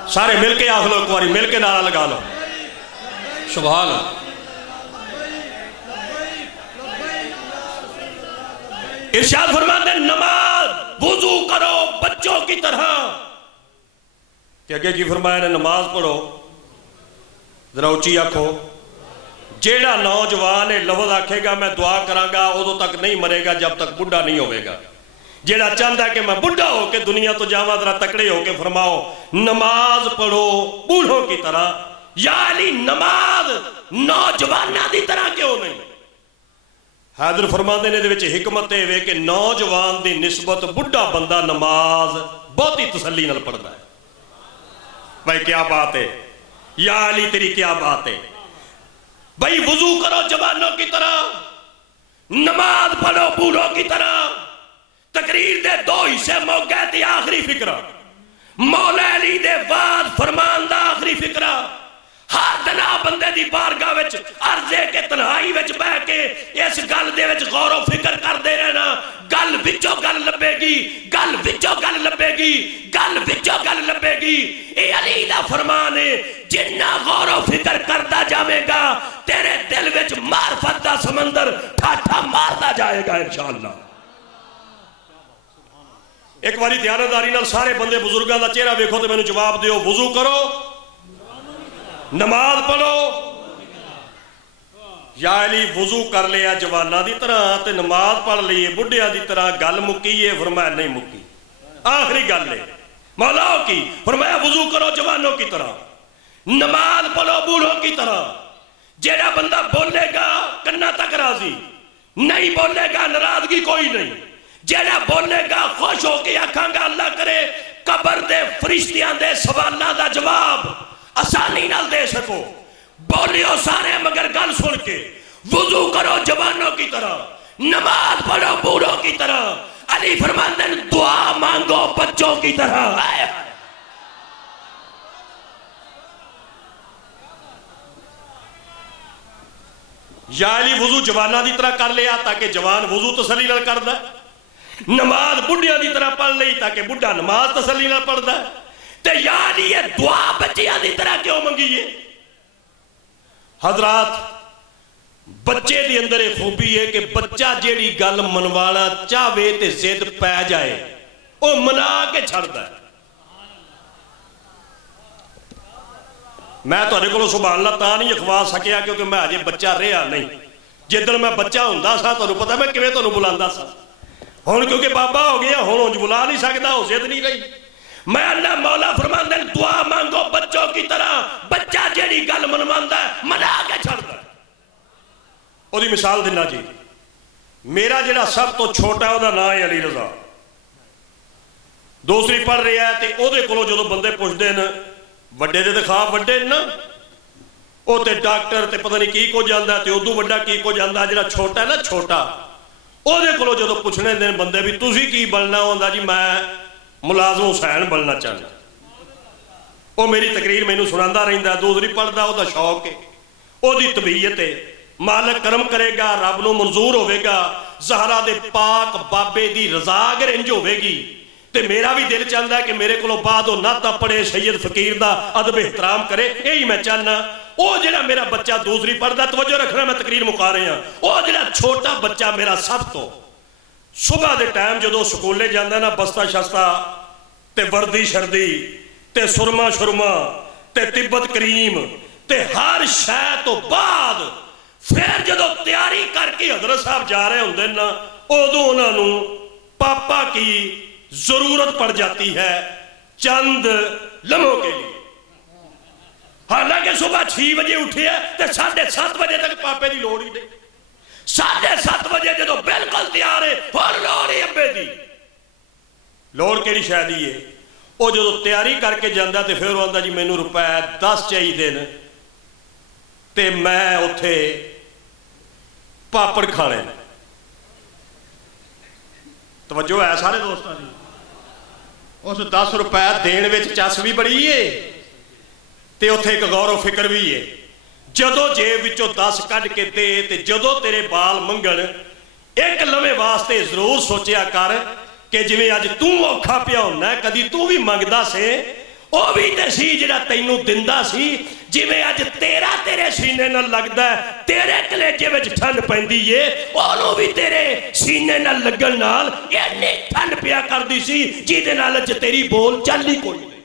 सारे मिल के आख लो, एक बार मिल के नारा लगा लो, सुभान अल्लाह। इरशाद फरमाते हैं नमाज वुजू करो बच्चों की तरह। कि अगे की फरमाया ने, नमाज पढ़ो, जरा उची आखो। जेड़ा नौजवान है लफ्ज़ आखेगा मैं दुआ करांगा, उदों तक नहीं मरेगा जब तक बुढ़ा नहीं होगा। जेड़ा चाहता कि मैं बुढ़ा होके दुनिया तो जावा, जरा तकड़े होके फरमाओ नमाज पढ़ो बूढ़ों की तरह। या अली नमाज नौजवाना की तरह क्यों नहीं। हैदर फरमाते ने इहदे विच हिकमत है कि नौजवान की निस्बत बुढ़ा बंदा नमाज बहुत ही तसल्ली नाल पढ़ता है। भाई क्या बात है, या अली तेरी क्या बात है। भाई वुजू करो जवानों की तरह, नमाज पढ़ो बूढ़ों की तरह। तकरीर दे 2 हिस्से मौके दी आखिरी फिक्रा, मौला अली दे बाद फरमान दा आखिरी फिक्रा। हर तना बंदे दी बारगाह विच अर्ज़े के तन्हाई विच बह के इस गल दे विच गौर फिक्र करदे रहना। गल विचों गल लभेगी, गल विचों गल लभेगी, गल विचों गल लभेगी। ये अली दा फरमान है, जिन्ना गौर फिक्र करता जाएगा तेरे दिल विच मार्फत दा समंदर ठाठा मारता जाएगा इंशाअल्लाह। एक बारी ध्यानदारी नाल सारे बंदे बुजुर्गों का चेहरा वेखो तो मैनू जवाब दियो। वुजू करो, नमाज पढ़ो। या अली वुजू कर लिया जवाना की तरह ते नमाज पढ़ ली बुढ़िया की तरह, गल मुक्की है। फरमाया नहीं मुक्की, आखिरी गल है। मौला की फरमाया वुजू करो जवानों की तरह, नमाज पढ़ो बूढ़ों की तरह। जेड़ा बंदा बोलेगा कन्ना तक राजी, नहीं बोलेगा नाराजगी कोई नहीं। जेड़ा बोलेगा खुश होके आखांगा अल्लाह करे कबर दे फरिश्तियां दे सवालों का जवाब आसानी नाल दे सको। बोलियो सारे मगर गल सुन के। वुजू करो जवानों की तरह, नमाज पढ़ो बूढ़ों की तरह। अली फरमाते हैं दुआ मांगो बच्चों की तरह। या अली वुजू जवाना की तरह कर लिया ताकि जवान वुजू तसली नाल करदा, नमाज बुढ़िया की तरह पढ़ ली ताकि बुढ़ा नमाज तसली नाल पढ़दा, ते या अली ये दुआ बच्चियां की तरह क्यों मंगीए? हजरात, बच्चे के अंदर एक खूबी है कि बच्चा जेड़ी गल मनवाना चाहे तो जिद पै जाए वो मना के छड़दा। मैं तुहाडे कोलों सुभान अल्लाह तां नहीं अखवा सकिया क्योंकि मैं अजे बच्चा रहा नहीं। जिदन मैं बच्चा हुंदा सा तुहानूं पता मैं किवें तुहानूं बुलांदा सा। हुण क्योंकि बाबा हो गया हुण उंज बुला नहीं सकदा, वो जिद नहीं रही। मैं अल्लाह मौला फरमांदे दुआ मांगो बच्चों की तरह, बच्चा जेड़ी गल मनवांदा मना के छड़दा। ओदी मिसाल दिना जी, मेरा जिहड़ा सब तो छोटा ओहदा नाम है अली रजा, दूसरी पढ़ रहा है तो ओहदे कोलों जदों बंदे पुछदे न वड्डे दे दिखा वड्डे ना वो तो डॉक्टर ते पता नहीं की कुछ आंदा ते उदों वड्डा की कुछ आंदा। जिहड़ा छोटा है ना छोटा ओहदे कोलों जदों पुछने दे बंदे भी तुसीं की बनना होंदा जी मैं मुलाजम हुसैन बनना चाहता। वो मेरी तकरीर मैनूं सुणांदा रहिंदा, दूसरी पढ़दा, ओहदा शौक है, ओहदी तबीयत है, मालक करम करेगा रब नूं मंजूर होवेगा, ज़हरा दे पाक बाबे दी रज़ा अगर इंज होवेगी ते मेरा भी दिल चाहता है कि मेरे को बाद नाता पढ़े, सैयद फकीर दा अदब एहतराम करे, यही मैं चाहना। वो जिहड़ा मेरा बच्चा दूसरी पढ़दा, तवज्जो रखना मैं तकरीर मुका रहा, वो जिहड़ा छोटा बच्चा मेरा सब तो सुबह के टाइम जो स्कूले जाता ना बस्ता शस्ता ते वर्दी शर्दी ते सुरमा शुरमा ते तिब्बत करीम ते हर शह तो बाद फिर जो तैयारी करके हजरत साहब जा रहे होंगे ना उदों उन्होंने पापा की जरूरत पड़ जाती है चंद लम्हों के लिए। हालांकि सुबह 6 बजे उठे है तो 7:30 बजे तक पापे की लोड़ ही नहीं। 7:30 बजे जो बिल्कुल तैयार है और लोड़ ही अब्बे की लोड़ कि शायद ही है। वो जो तैयारी करके जाता तो फिर आता जी मैनू रुपए 10 चाहिए न ते मैं उथे पापड़ खाने। तवज्जो है सारे दोस्तों की। उस 10 रुपए देने में चस भी बड़ी है ते उथे एक गौरव फिक्र भी है। जदों जेब विचों 10 कढ़ के दे ते जदों तेरे बाल मंगण एक लम्हे वास्ते जरूर सोचिया कर कि जिवें अज तू औखा पिया होना कदी तू भी मंगदा से वो भी ते सी जिहड़ा तैनूं दिंदा सी। जिवें अज तेरा तेरे सीने नाल लगदा है, तेरे कलेजे विच ठंड पैंदी है, ओनूं भी तेरे सीने नाल लगण नाल इन्नी ठंड पिया करदी सी जिहदे नाल अज तेरी बोल चाल ही कोई नहीं।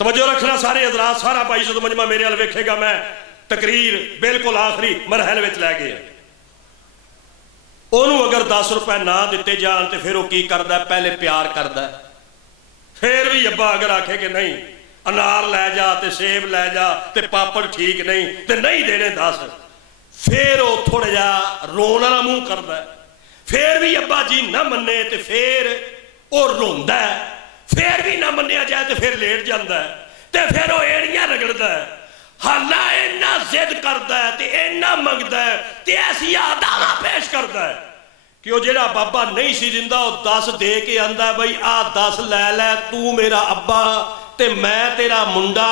तवज्जो रखना सारे हज़रात, सारा भाई जो मजमा मेरे वाल वेखेगा मैं तकरीर बिल्कुल आखिरी मरहल विच लै गया। ओनू अगर 10 रुपए ना दिते जान तो फिर वो की करदा, पहले प्यार करदा, फिर भी अब्बा अगर आखे कि नहीं अनार लै जा ते सेब लै जा ते पापड़ ठीक नहीं ते नहीं देने 10, फिर वो थोड़ा जा रोन वाला मुंह करदा, फिर भी अब्बा जी ना मन्ने तो फिर वो रोंदा, फिर भी ना मन्निया जाए तो फिर लेट जाता है तो फिर वो एड़ियां रगड़दा है। हाला इन्ना जिद करदा है ते इन्ना मंगदा है ते ऐसी आदावा पेश करदा है कि वो जेड़ा बाबा नहीं सी दिंदा वो 10 दे के आंदा बई आ 10 लै लै तू मेरा अब्बा ते मैं तेरा मुंडा,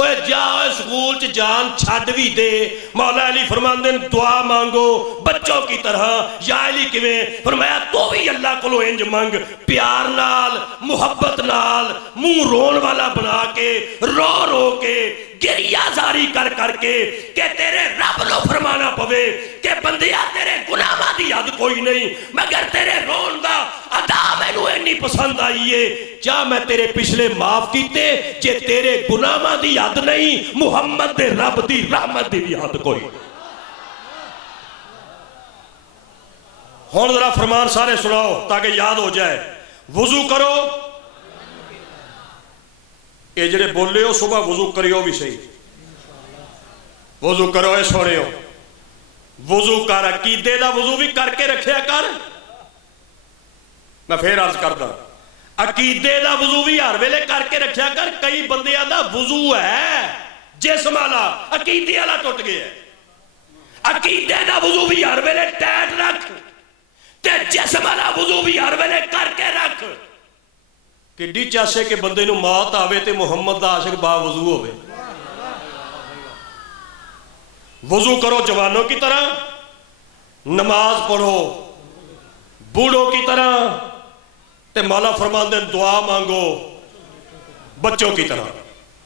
ओए जा स्कूल च जान छड्ड भी दे। मौला अली फरमांदे ने दुआ मांगो बच्चों की तरह। या अली किवें? फरमाया तू भी अल्लाह कोलों इंज मंग, प्यार नाल मुहब्बत नाल मुंह रोन वाला बना के रो रो के गिरिया जारी कर करके कि तेरे रब नो फरमाना पवे कि बंदिया तेरे गुनाहां दी हद कोई नहीं मगर तेरे रोन दा अदा मैनू इन्नी पसंद आई है। जा मैं तेरे पिछले माफ कीते जे तेरे गुनाहां दी हद नहीं मुहम्मद दे रब दी रहमत दी भी हद कोई। हुण जरा फरमान सारे सुनाओ ताकि याद हो जाए। वुजू करो, ये जेडे बोले हो सुबह वुजू करियो भी सही, वुजू करो ये सोनियो, वुजू कर, अकीदे का वुजू भी करके रखिया कर। मैं फिर अर्ज करदा अकीदे का वुजू भी हर वेले करके रखिया कर। कई बंदियां दा वुजू है जिस्म वाला, अकीदे वाला टुट गया। अकीदे का वजू भी हर वेले टाइट रख ते जिस्म वाला वजू भी हर वेले करके रख। किड्डी चासे के बंदे नूं मौत आवे ते मुहम्मद दा आशिक बावजू होवे। वजू करो जवानों की तरह, नमाज पढ़ो बूढ़ों की तरह, ते मौला फरमाते दुआ मांगो बच्चों की तरह।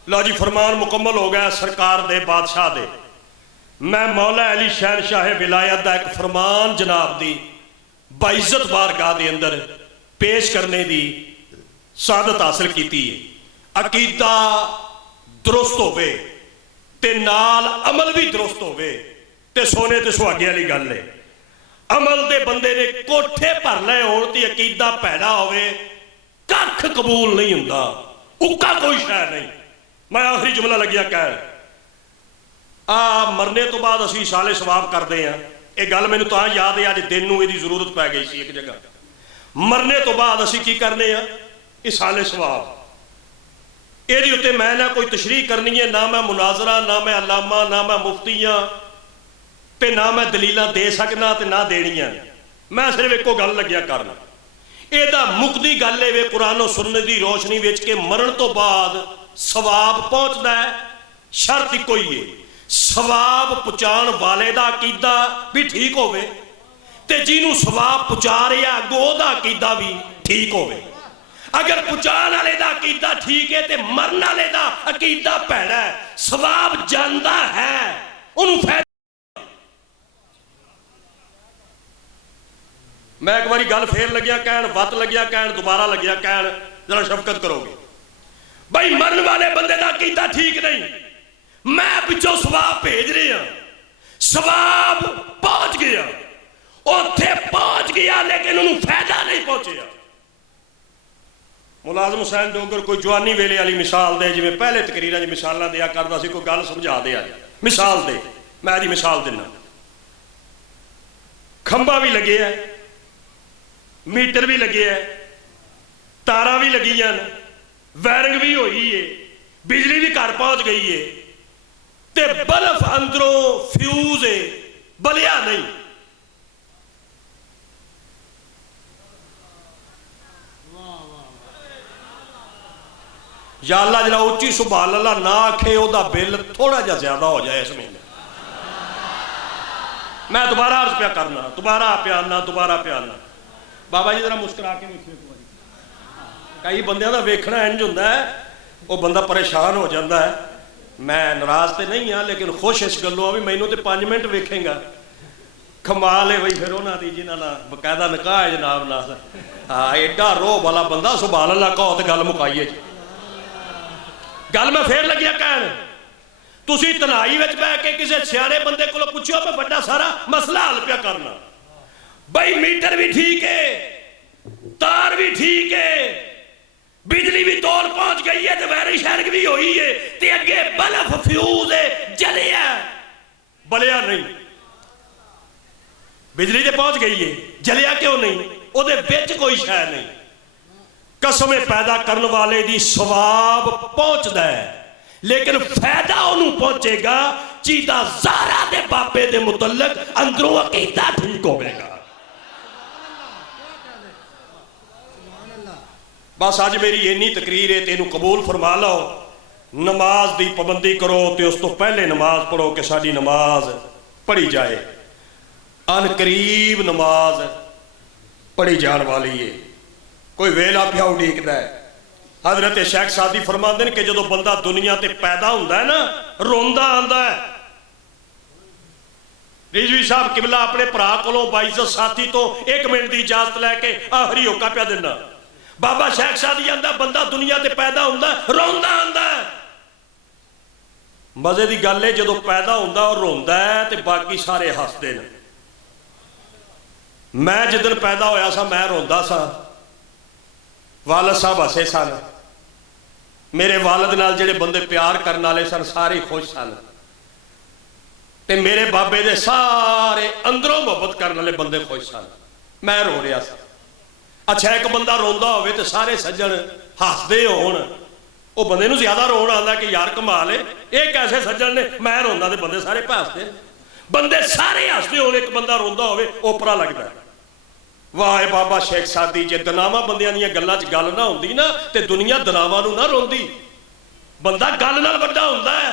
लो जी फरमान मुकम्मल हो गया सरकार दे बादशाह दे। मैं मौला अली शहनशाह विलायत का एक फरमान जनाब दी बाइज्जत बारगाह दे अंदर पेश करने की सादत हासिल की है। अकीदा दुरुस्त होवे ते नाल अमल भी दुरुस्त होवे ते सोने ते सुहागे वाली गल है। अमल दे बंदे ने कोठे भर ले होण ते अकीदा भैड़ा होवे कख कबूल नहीं हुंदा, उक्का कोई शै नहीं। मैं आखिरी जुमला लग्या कह मरने तो बाद असीं साले सवाब करते हैं। ये गल मैनूं तां याद है, अज दिन नूं इहदी जरूरत पै गई सी एक जगह। मरने तो बाद असीं की करने आ इसाले सवाब। ये उत्ते मैं ना कोई तशरीह करनी है, ना मैं मुनाजरा, ना मैं अलामा, ना मैं मुफ्तियां ते ना मैं दलीलां दे सकना ते ना देनियां। मैं सिर्फ एको गल लग्या करना। ਇਹਦਾ ਮੁੱਕਦੀ ਗੱਲ ਇਹ ਵੇ कुरान और सुन्नत की रोशनी विच के मरण तो बाद सवाब पहुंचता है। शर्त इको ही है सवाब पहुँचाण वाले का अकीदा भी ठीक होवे ते जिन्हों सवाब पहुँचा रहा अगों ओहदा अकीदा भी ठीक होवे। अगर पहुँचाण वाले का अकीदा ठीक है तो मरन वाले का अकीदा भैड़ा है, सवाब जांदा है उन्होंने फायदा। मैं एक बार गल फेर लग्या कहण, वत लग्या कहण, दोबारा लग्या कहण, जरा शफकत करोगे। भाई मरन वाले बंदे का अकीदा ठीक नहीं, मैं पिछों सवाब भेज रहा, सवाब पहुंच गया, उत्थे पहुंच गया लेकिन उन्होंने फायदा नहीं पहुंचा। मुलाजम हुसैन डोगर कोई जवानी वेले वाली मिसाल दे, जिवें पहले तकरीरां च मिसालां दिया करदा सी, कोई गल समझा दे मिसाल दे। मैं दी मिसाल दिना, खंबा भी लगे है, मीटर भी लगे है, तारा भी लगियां, वायरिंग भी हुई है, बिजली भी घर पहुंच गई है, ते बल्ब अंदरों फ्यूज है बलिया नहीं। या अल्लाह जरा उच्ची सुभान अल्लाह ना आखे ओदा बिल थोड़ा जा ज्यादा हो जाए इस महीने। मैं दोबारा अर्ज पिया करना, दोबारा पिया आना, दोबारा पिया आना। बाबा जी जरा मुस्कुरा के देखिए। कई बंद का वेखना इंज होंदा है, वो बंदा परेशान हो जाता है। मैं नाराज तो नहीं हाँ लेकिन खुश इस गलों भी मैनू तो 5 मिनट वेखेगा कमाल है बई। फिर उन्होंने जिन्होंने बकायदा निकाह है जनाब ना, हाँ एडा रोह वाला बंदा सुभान अल्लाह कहो तो गल मुकाइए जी। गल मैं फिर लग्या कहण, तुसीं तनाई विच बैठ के किसी सियाणे बंदे को पुछो, मैं बड़ा सारा मसला हल पिया करना। बई मीटर भी ठीक है, तार भी ठीक है, बिजली भी तौर पहुंच गई है, वायरिंग शायरिंग भी हुई है, ते अगे बल्ब फ्यूज है जलिया बलिया नहीं। बिजली तो पहुंच गई है, जलिया क्यों नहीं? उहदे विच कोई शै नहीं। कसमें पैदा करने वाले दी सवाब पहुंचता है लेकिन फायदा उन्होंने पहुंचेगा चीदा ज़ारा दे बाबे दे मुतल्लक अंदरों अकीदा ठीक होगा। बस अज मेरी इन्नी तकरीर है, तेनू कबूल फरमा लो। नमाज की पाबंदी करो तो उस तो पहले नमाज पढ़ो कि साडी नमाज पढ़ी जाए। अनकरीब नमाज पढ़ी जाने वाली है, कोई वेला पिया उड़ीकदा है। हजरत शेख सादी फरमाते हैं कि जो बंदा दुनिया ते पैदा होंदा है ना, रोंदा आंदा है। रिजवी साहब किबला अपने भरा कोलों बाइज्जत साथी तो 1 मिनट की इजाजत लैके आखिरी होका पिया देना। बाबा शेख सादी आंदा बंदा दुनिया ते पैदा होंदा रोंदा आंदा है। मजे की गल है जो पैदा होंदा और रोंदा है तो बाकी सारे हसते हैं। मैं जिदन पैदा होया सा मैं रोंदा सा, वालद साहब हसे सन, मेरे वालद नाल जिहड़े बंदे प्यार करने वाले सन सारे खुश सन, ते मेरे बाबे दे सारे अंदरों मुहब्बत करने वाले बंदे खुश सन। मैं रो रहा सा। अच्छा एक बंदा रोंदा होवे ते सारे सज्जन हसदे होण, वो बंदे नूं ज्यादा रोन आंदा कि यार कमाल है, ये कैसे सज्जन ने, मैं रोंदा ते बंदे सारे हसदे। ਬੰਦੇ ਸਾਰੇ ਹੱਸਦੇ ਹੋਣ, ਇੱਕ ਬੰਦਾ ਰੋਂਦਾ ਹੋਵੇ, ਓਪਰਾ ਲੱਗਦਾ। ਵਾਹ ਬਾਬਾ ਸ਼ੇਖ ਸਾਦੀ, ਜੇ ਦਨਾਵਾਂ ਬੰਦਿਆਂ ਦੀਆਂ ਗੱਲਾਂ 'ਚ ਗੱਲ ਨਾ ਹੁੰਦੀ ਨਾ ਤੇ ਦੁਨੀਆ ਦਨਾਵਾਂ ਨੂੰ ਨਾ ਰੋਂਦੀ। ਬੰਦਾ ਗੱਲ ਨਾਲ ਵੱਡਾ ਹੁੰਦਾ ਹੈ।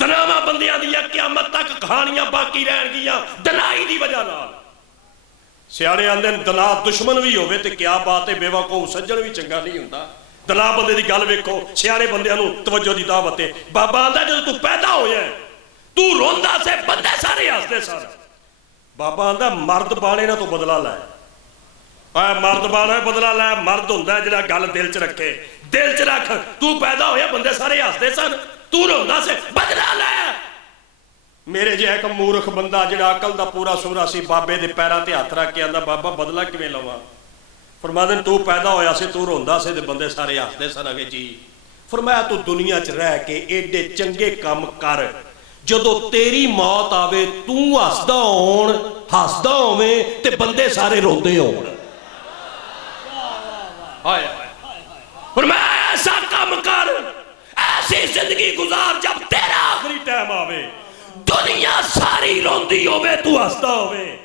ਦਨਾਵਾਂ ਬੰਦਿਆਂ ਦੀਆਂ ਕਿਆਮਤ ਤੱਕ ਕਹਾਣੀਆਂ ਬਾਕੀ ਰਹਿਣਗੀਆਂ ਦਨਾਈ ਦੀ ਵਜ੍ਹਾ ਨਾਲ। ਸਿਆਣੇ ਆਂਦੇ ਨੇ ਦਨਾ ਦੁਸ਼ਮਣ ਵੀ ਹੋਵੇ ਤੇ ਕਿਆ ਬਾਤ ਹੈ, ਬੇਵਕੂਫ ਸੱਜਣ ਵੀ ਚੰਗਾ ਨਹੀਂ ਹੁੰਦਾ। ਦਨਾ ਬੰਦੇ ਦੀ ਗੱਲ ਵੇਖੋ, ਸਿਆਣੇ ਬੰਦਿਆਂ ਨੂੰ ਤਵੱਜੋ ਦੀ ਦਾਵਤ ਹੈ। ਬਾਬਾ ਆਂਦਾ ਜਦੋਂ ਤੂੰ ਪੈਦਾ ਹੋਇਆ ਤੂੰ ਰੋਂਦਾ ਸੇ, ਬੰਦੇ ਸਾਰੇ ਹੱਸਦੇ ਸਨ। ਬਾਬਾ ਆਂਦਾ ਮਰਦ ਬਾਣੇ ਨਾ ਤੂੰ ਬਦਲਾ ਲੈ। ਆ ਮਰਦ ਬਾਣਾ ਬਦਲਾ ਲੈ। ਮਰਦ ਹੁੰਦਾ ਜਿਹੜਾ ਗੱਲ ਦਿਲ 'ਚ ਰੱਖੇ। ਦਿਲ 'ਚ ਰੱਖ, ਤੂੰ ਪੈਦਾ ਹੋਇਆ ਬੰਦੇ ਸਾਰੇ ਹੱਸਦੇ ਸਨ, ਤੂੰ ਰੋਂਦਾ ਸੇ, ਬਦਲਾ ਲੈ। ਮੇਰੇ ਜਿਹਾ ਇੱਕ ਮੂਰਖ ਬੰਦਾ ਜਿਹੜਾ ਅਕਲ ਦਾ ਪੂਰਾ ਸੂਰਾ ਸੀ, ਬਾਬੇ ਦੇ ਪੈਰਾਂ ਤੇ ਹੱਥ ਰੱਖ ਕੇ ਆਂਦਾ ਬਾਬਾ ਬਦਲਾ ਕਿਵੇਂ ਲਵਾਂ? ਫਰਮਾਉਂਦੇ ਨੇ ਤੂੰ ਪੈਦਾ ਹੋਇਆ ਸੀ, ਤੂੰ ਰੋਂਦਾ ਸੀ ਤੇ ਬੰਦੇ ਸਾਰੇ ਹੱਸਦੇ ਸਨ। ਅਗੇ ਜੀ ਫਰਮਾਇਆ ਤੂੰ ਦੁਨੀਆ 'ਚ ਰਹਿ ਕੇ ਏਡੇ ਚੰਗੇ ਕੰਮ ਕਰ, ਜਦੋਂ ਤੇਰੀ ਮੌਤ ਆਵੇ ਤੂੰ ਹੱਸਦਾ ਹੋਵੇਂ ਤੇ ਬੰਦੇ ਸਾਰੇ ਰੋਂਦੇ ਹੋਣ। ਹਾਏ ਫਰਮਾਇਆ ਐਸਾ ਕੰਮ ਕਰ, ਐਸੀ ਜ਼ਿੰਦਗੀ ਗੁਜ਼ਾਰ ਜਬ ਤੇਰਾ ਆਖਰੀ ਟਾਈਮ ਆਵੇ, ਦੁਨੀਆ ਸਾਰੀ ਰੋਂਦੀ ਹੋਵੇ ਤੂੰ ਹੱਸਦਾ ਹੋਵੇ।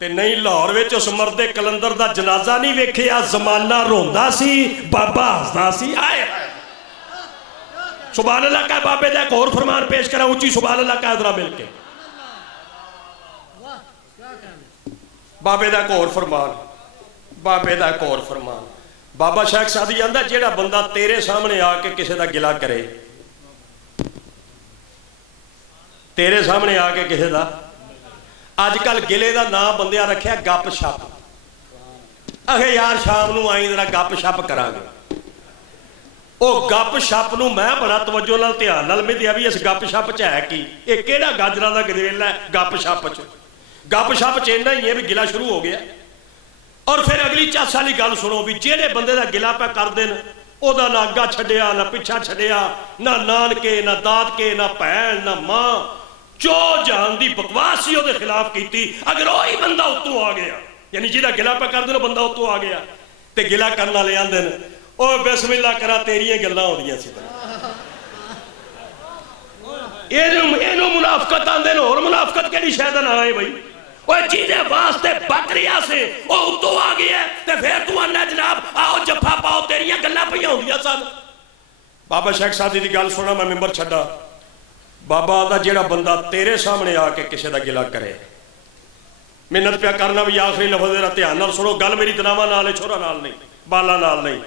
ਤੇ ਨਹੀਂ, ਲਾਹੌਰ ਵਿੱਚ ਉਸ ਮਰਦੇ ਕਲੰਦਰ ਦਾ ਜਨਾਜ਼ਾ ਨਹੀਂ ਵੇਖਿਆ, ਜ਼ਮਾਨਾ ਰੋਂਦਾ ਸੀ, ਬਾਬਾ ਹੱਸਦਾ ਸੀ। ਆਏ ਸੁਭਾਨ ਅੱਲਾਹ ਕਾ। ਬਾਬੇ ਦਾ ਇੱਕ ਹੋਰ ਫਰਮਾਨ ਪੇਸ਼ ਕਰਾਂ, ਉੱਚੀ ਸੁਭਾਨ ਅੱਲਾਹ ਕਾ ਜਰਾ ਮਿਲ ਕੇ। ਬਾਬੇ ਦਾ ਇੱਕ ਹੋਰ ਫਰਮਾਨ, ਬਾਬੇ ਦਾ ਇੱਕ ਹੋਰ ਫਰਮਾਨ। ਬਾਬਾ ਸ਼ੇਖ ਸਾਦੀ ਆਂਦਾ ਜਿਹੜਾ ਬੰਦਾ ਤੇਰੇ ਸਾਹਮਣੇ ਆ ਕੇ ਕਿਸੇ ਦਾ ਗਿਲਾ ਕਰੇ, ਤੇਰੇ ਸਾਹਮਣੇ ਆ ਕੇ ਕਿਸੇ ਦਾ, ਅੱਜ ਕੱਲ ਗਿਲੇ ਦਾ ਨਾਂ ਬੰਦਿਆਂ ਰੱਖਿਆ ਗੱਪ ਛੱਪ। ਅਖੇ ਯਾਰ ਸ਼ਾਮ ਨੂੰ ਆਈ ਜਰਾ ਗੱਪ ਛੱਪ ਕਰਾਂਗੇ। ਉਹ ਗੱਪ ਛੱਪ ਨੂੰ ਮੈਂ ਬੜਾ ਤਵੱਜੋ ਨਾਲ ਧਿਆਨ ਨਾਲ ਮਿਲਿਆ ਵੀ ਇਸ ਗੱਪ ਛੱਪ 'ਚ ਹੈ ਕੀ। ਇਹ ਕਿਹੜਾ ਗਾਜਰਾਂ ਦਾ ਗਦਰੇਲਾ ਹੈ ਗੱਪ ਛੱਪ 'ਚ? ਗੱਪ ਛੱਪ 'ਚ ਇੰਨਾ ਹੀ ਹੈ ਵੀ ਗਿਲਾ ਸ਼ੁਰੂ ਹੋ ਗਿਆ। ਔਰ ਫਿਰ ਅਗਲੀ ਚਾਸ ਵਾਲੀ ਗੱਲ ਸੁਣੋ ਵੀ ਜਿਹੜੇ ਬੰਦੇ ਦਾ ਗਿਲਾ ਪੈ ਕਰਦੇ ਨੇ ਉਹਦਾ ਨਾ ਅੱਗਾ ਛੱਡਿਆ ਨਾ ਪਿੱਛਾ ਛੱਡਿਆ, ਨਾ ਨਾਨਕੇ ਨਾ ਦਾਦਕੇ ਨਾ ਭੈਣ ਨਾ ਮਾਂ, ਚੋ ਜਹਾਨ ਦੀ ਬਕਵਾਸ ਸੀ ਉਹਦੇ ਖਿਲਾਫ ਕੀਤੀ। ਅਗਰ ਉਹੀ ਬੰਦਾ ਉੱਤੋਂ ਆ ਗਿਆ, ਯਾਨੀ ਜਿਹਦਾ ਗਿਲਾ ਪੈ ਕਰਦੇ ਨੇ ਬੰਦਾ ਉੱਤੋਂ ਆ ਗਿਆ ਤੇ ਗਿਲਾ ਕਰਨ ਵਾਲੇ ਆਂਦੇ ਨੇ ਓਏ ਬਿਸਮਿਲ੍ਲਾ ਕਰਾ ਤੇਰੀਆਂ ਗੱਲਾਂ ਹੁੰਦੀਆਂ ਸੀ। ਇਹਨੂੰ ਮੁਨਾਫਕਤ ਆਂਦੇ ਨੇ। ਹੋਰ ਮੁਨਾਫਕਤ ਕਿਹੜੀ ਸ਼ਾਇਦ ਨਾ ਆਏ ਬਈ। ਓਏ ਜਿਹਦੇ ਵਾਸਤੇ ਬਕਰੀਆ ਸੇ ਉਹ ਉੱਤੋਂ ਆ ਗਿਆ ਤੇ ਫਿਰ ਤੂੰ ਆਨਾ ਜਨਾਬ ਆਓ ਜੱਫਾ ਪਾਓ, ਤੇਰੀਆਂ ਗੱਲਾਂ ਪਈਆਂ ਹੁੰਦੀਆਂ ਸਨ। ਬਾਬਾ ਸ਼ੇਖ ਸਾਦੀ ਦੀ ਗੱਲ ਸੁਣਾ, ਮੈਂ ਮੈਂਬਰ ਛੱਡਾ। ਬਾਬਾ ਆਂਦਾ ਜਿਹੜਾ ਬੰਦਾ ਤੇਰੇ ਸਾਹਮਣੇ ਆ ਕੇ ਕਿਸੇ ਦਾ ਗਿਲਾ ਕਰੇ, ਮਿਹਨਤ ਪਿਆ ਕਰਨਾ ਵੀ ਆਖਰੀ ਲਫ਼ਜ਼ ਜਰਾ ਧਿਆਨ ਨਾਲ ਸੁਣੋ। ਗੱਲ ਮੇਰੀ ਦਨਾਵਾਂ ਨਾਲ ਹੈ, ਛੋਰਾ ਨਾਲ ਨਹੀਂ, ਬਾਲਾਂ ਨਾਲ ਨਹੀਂ।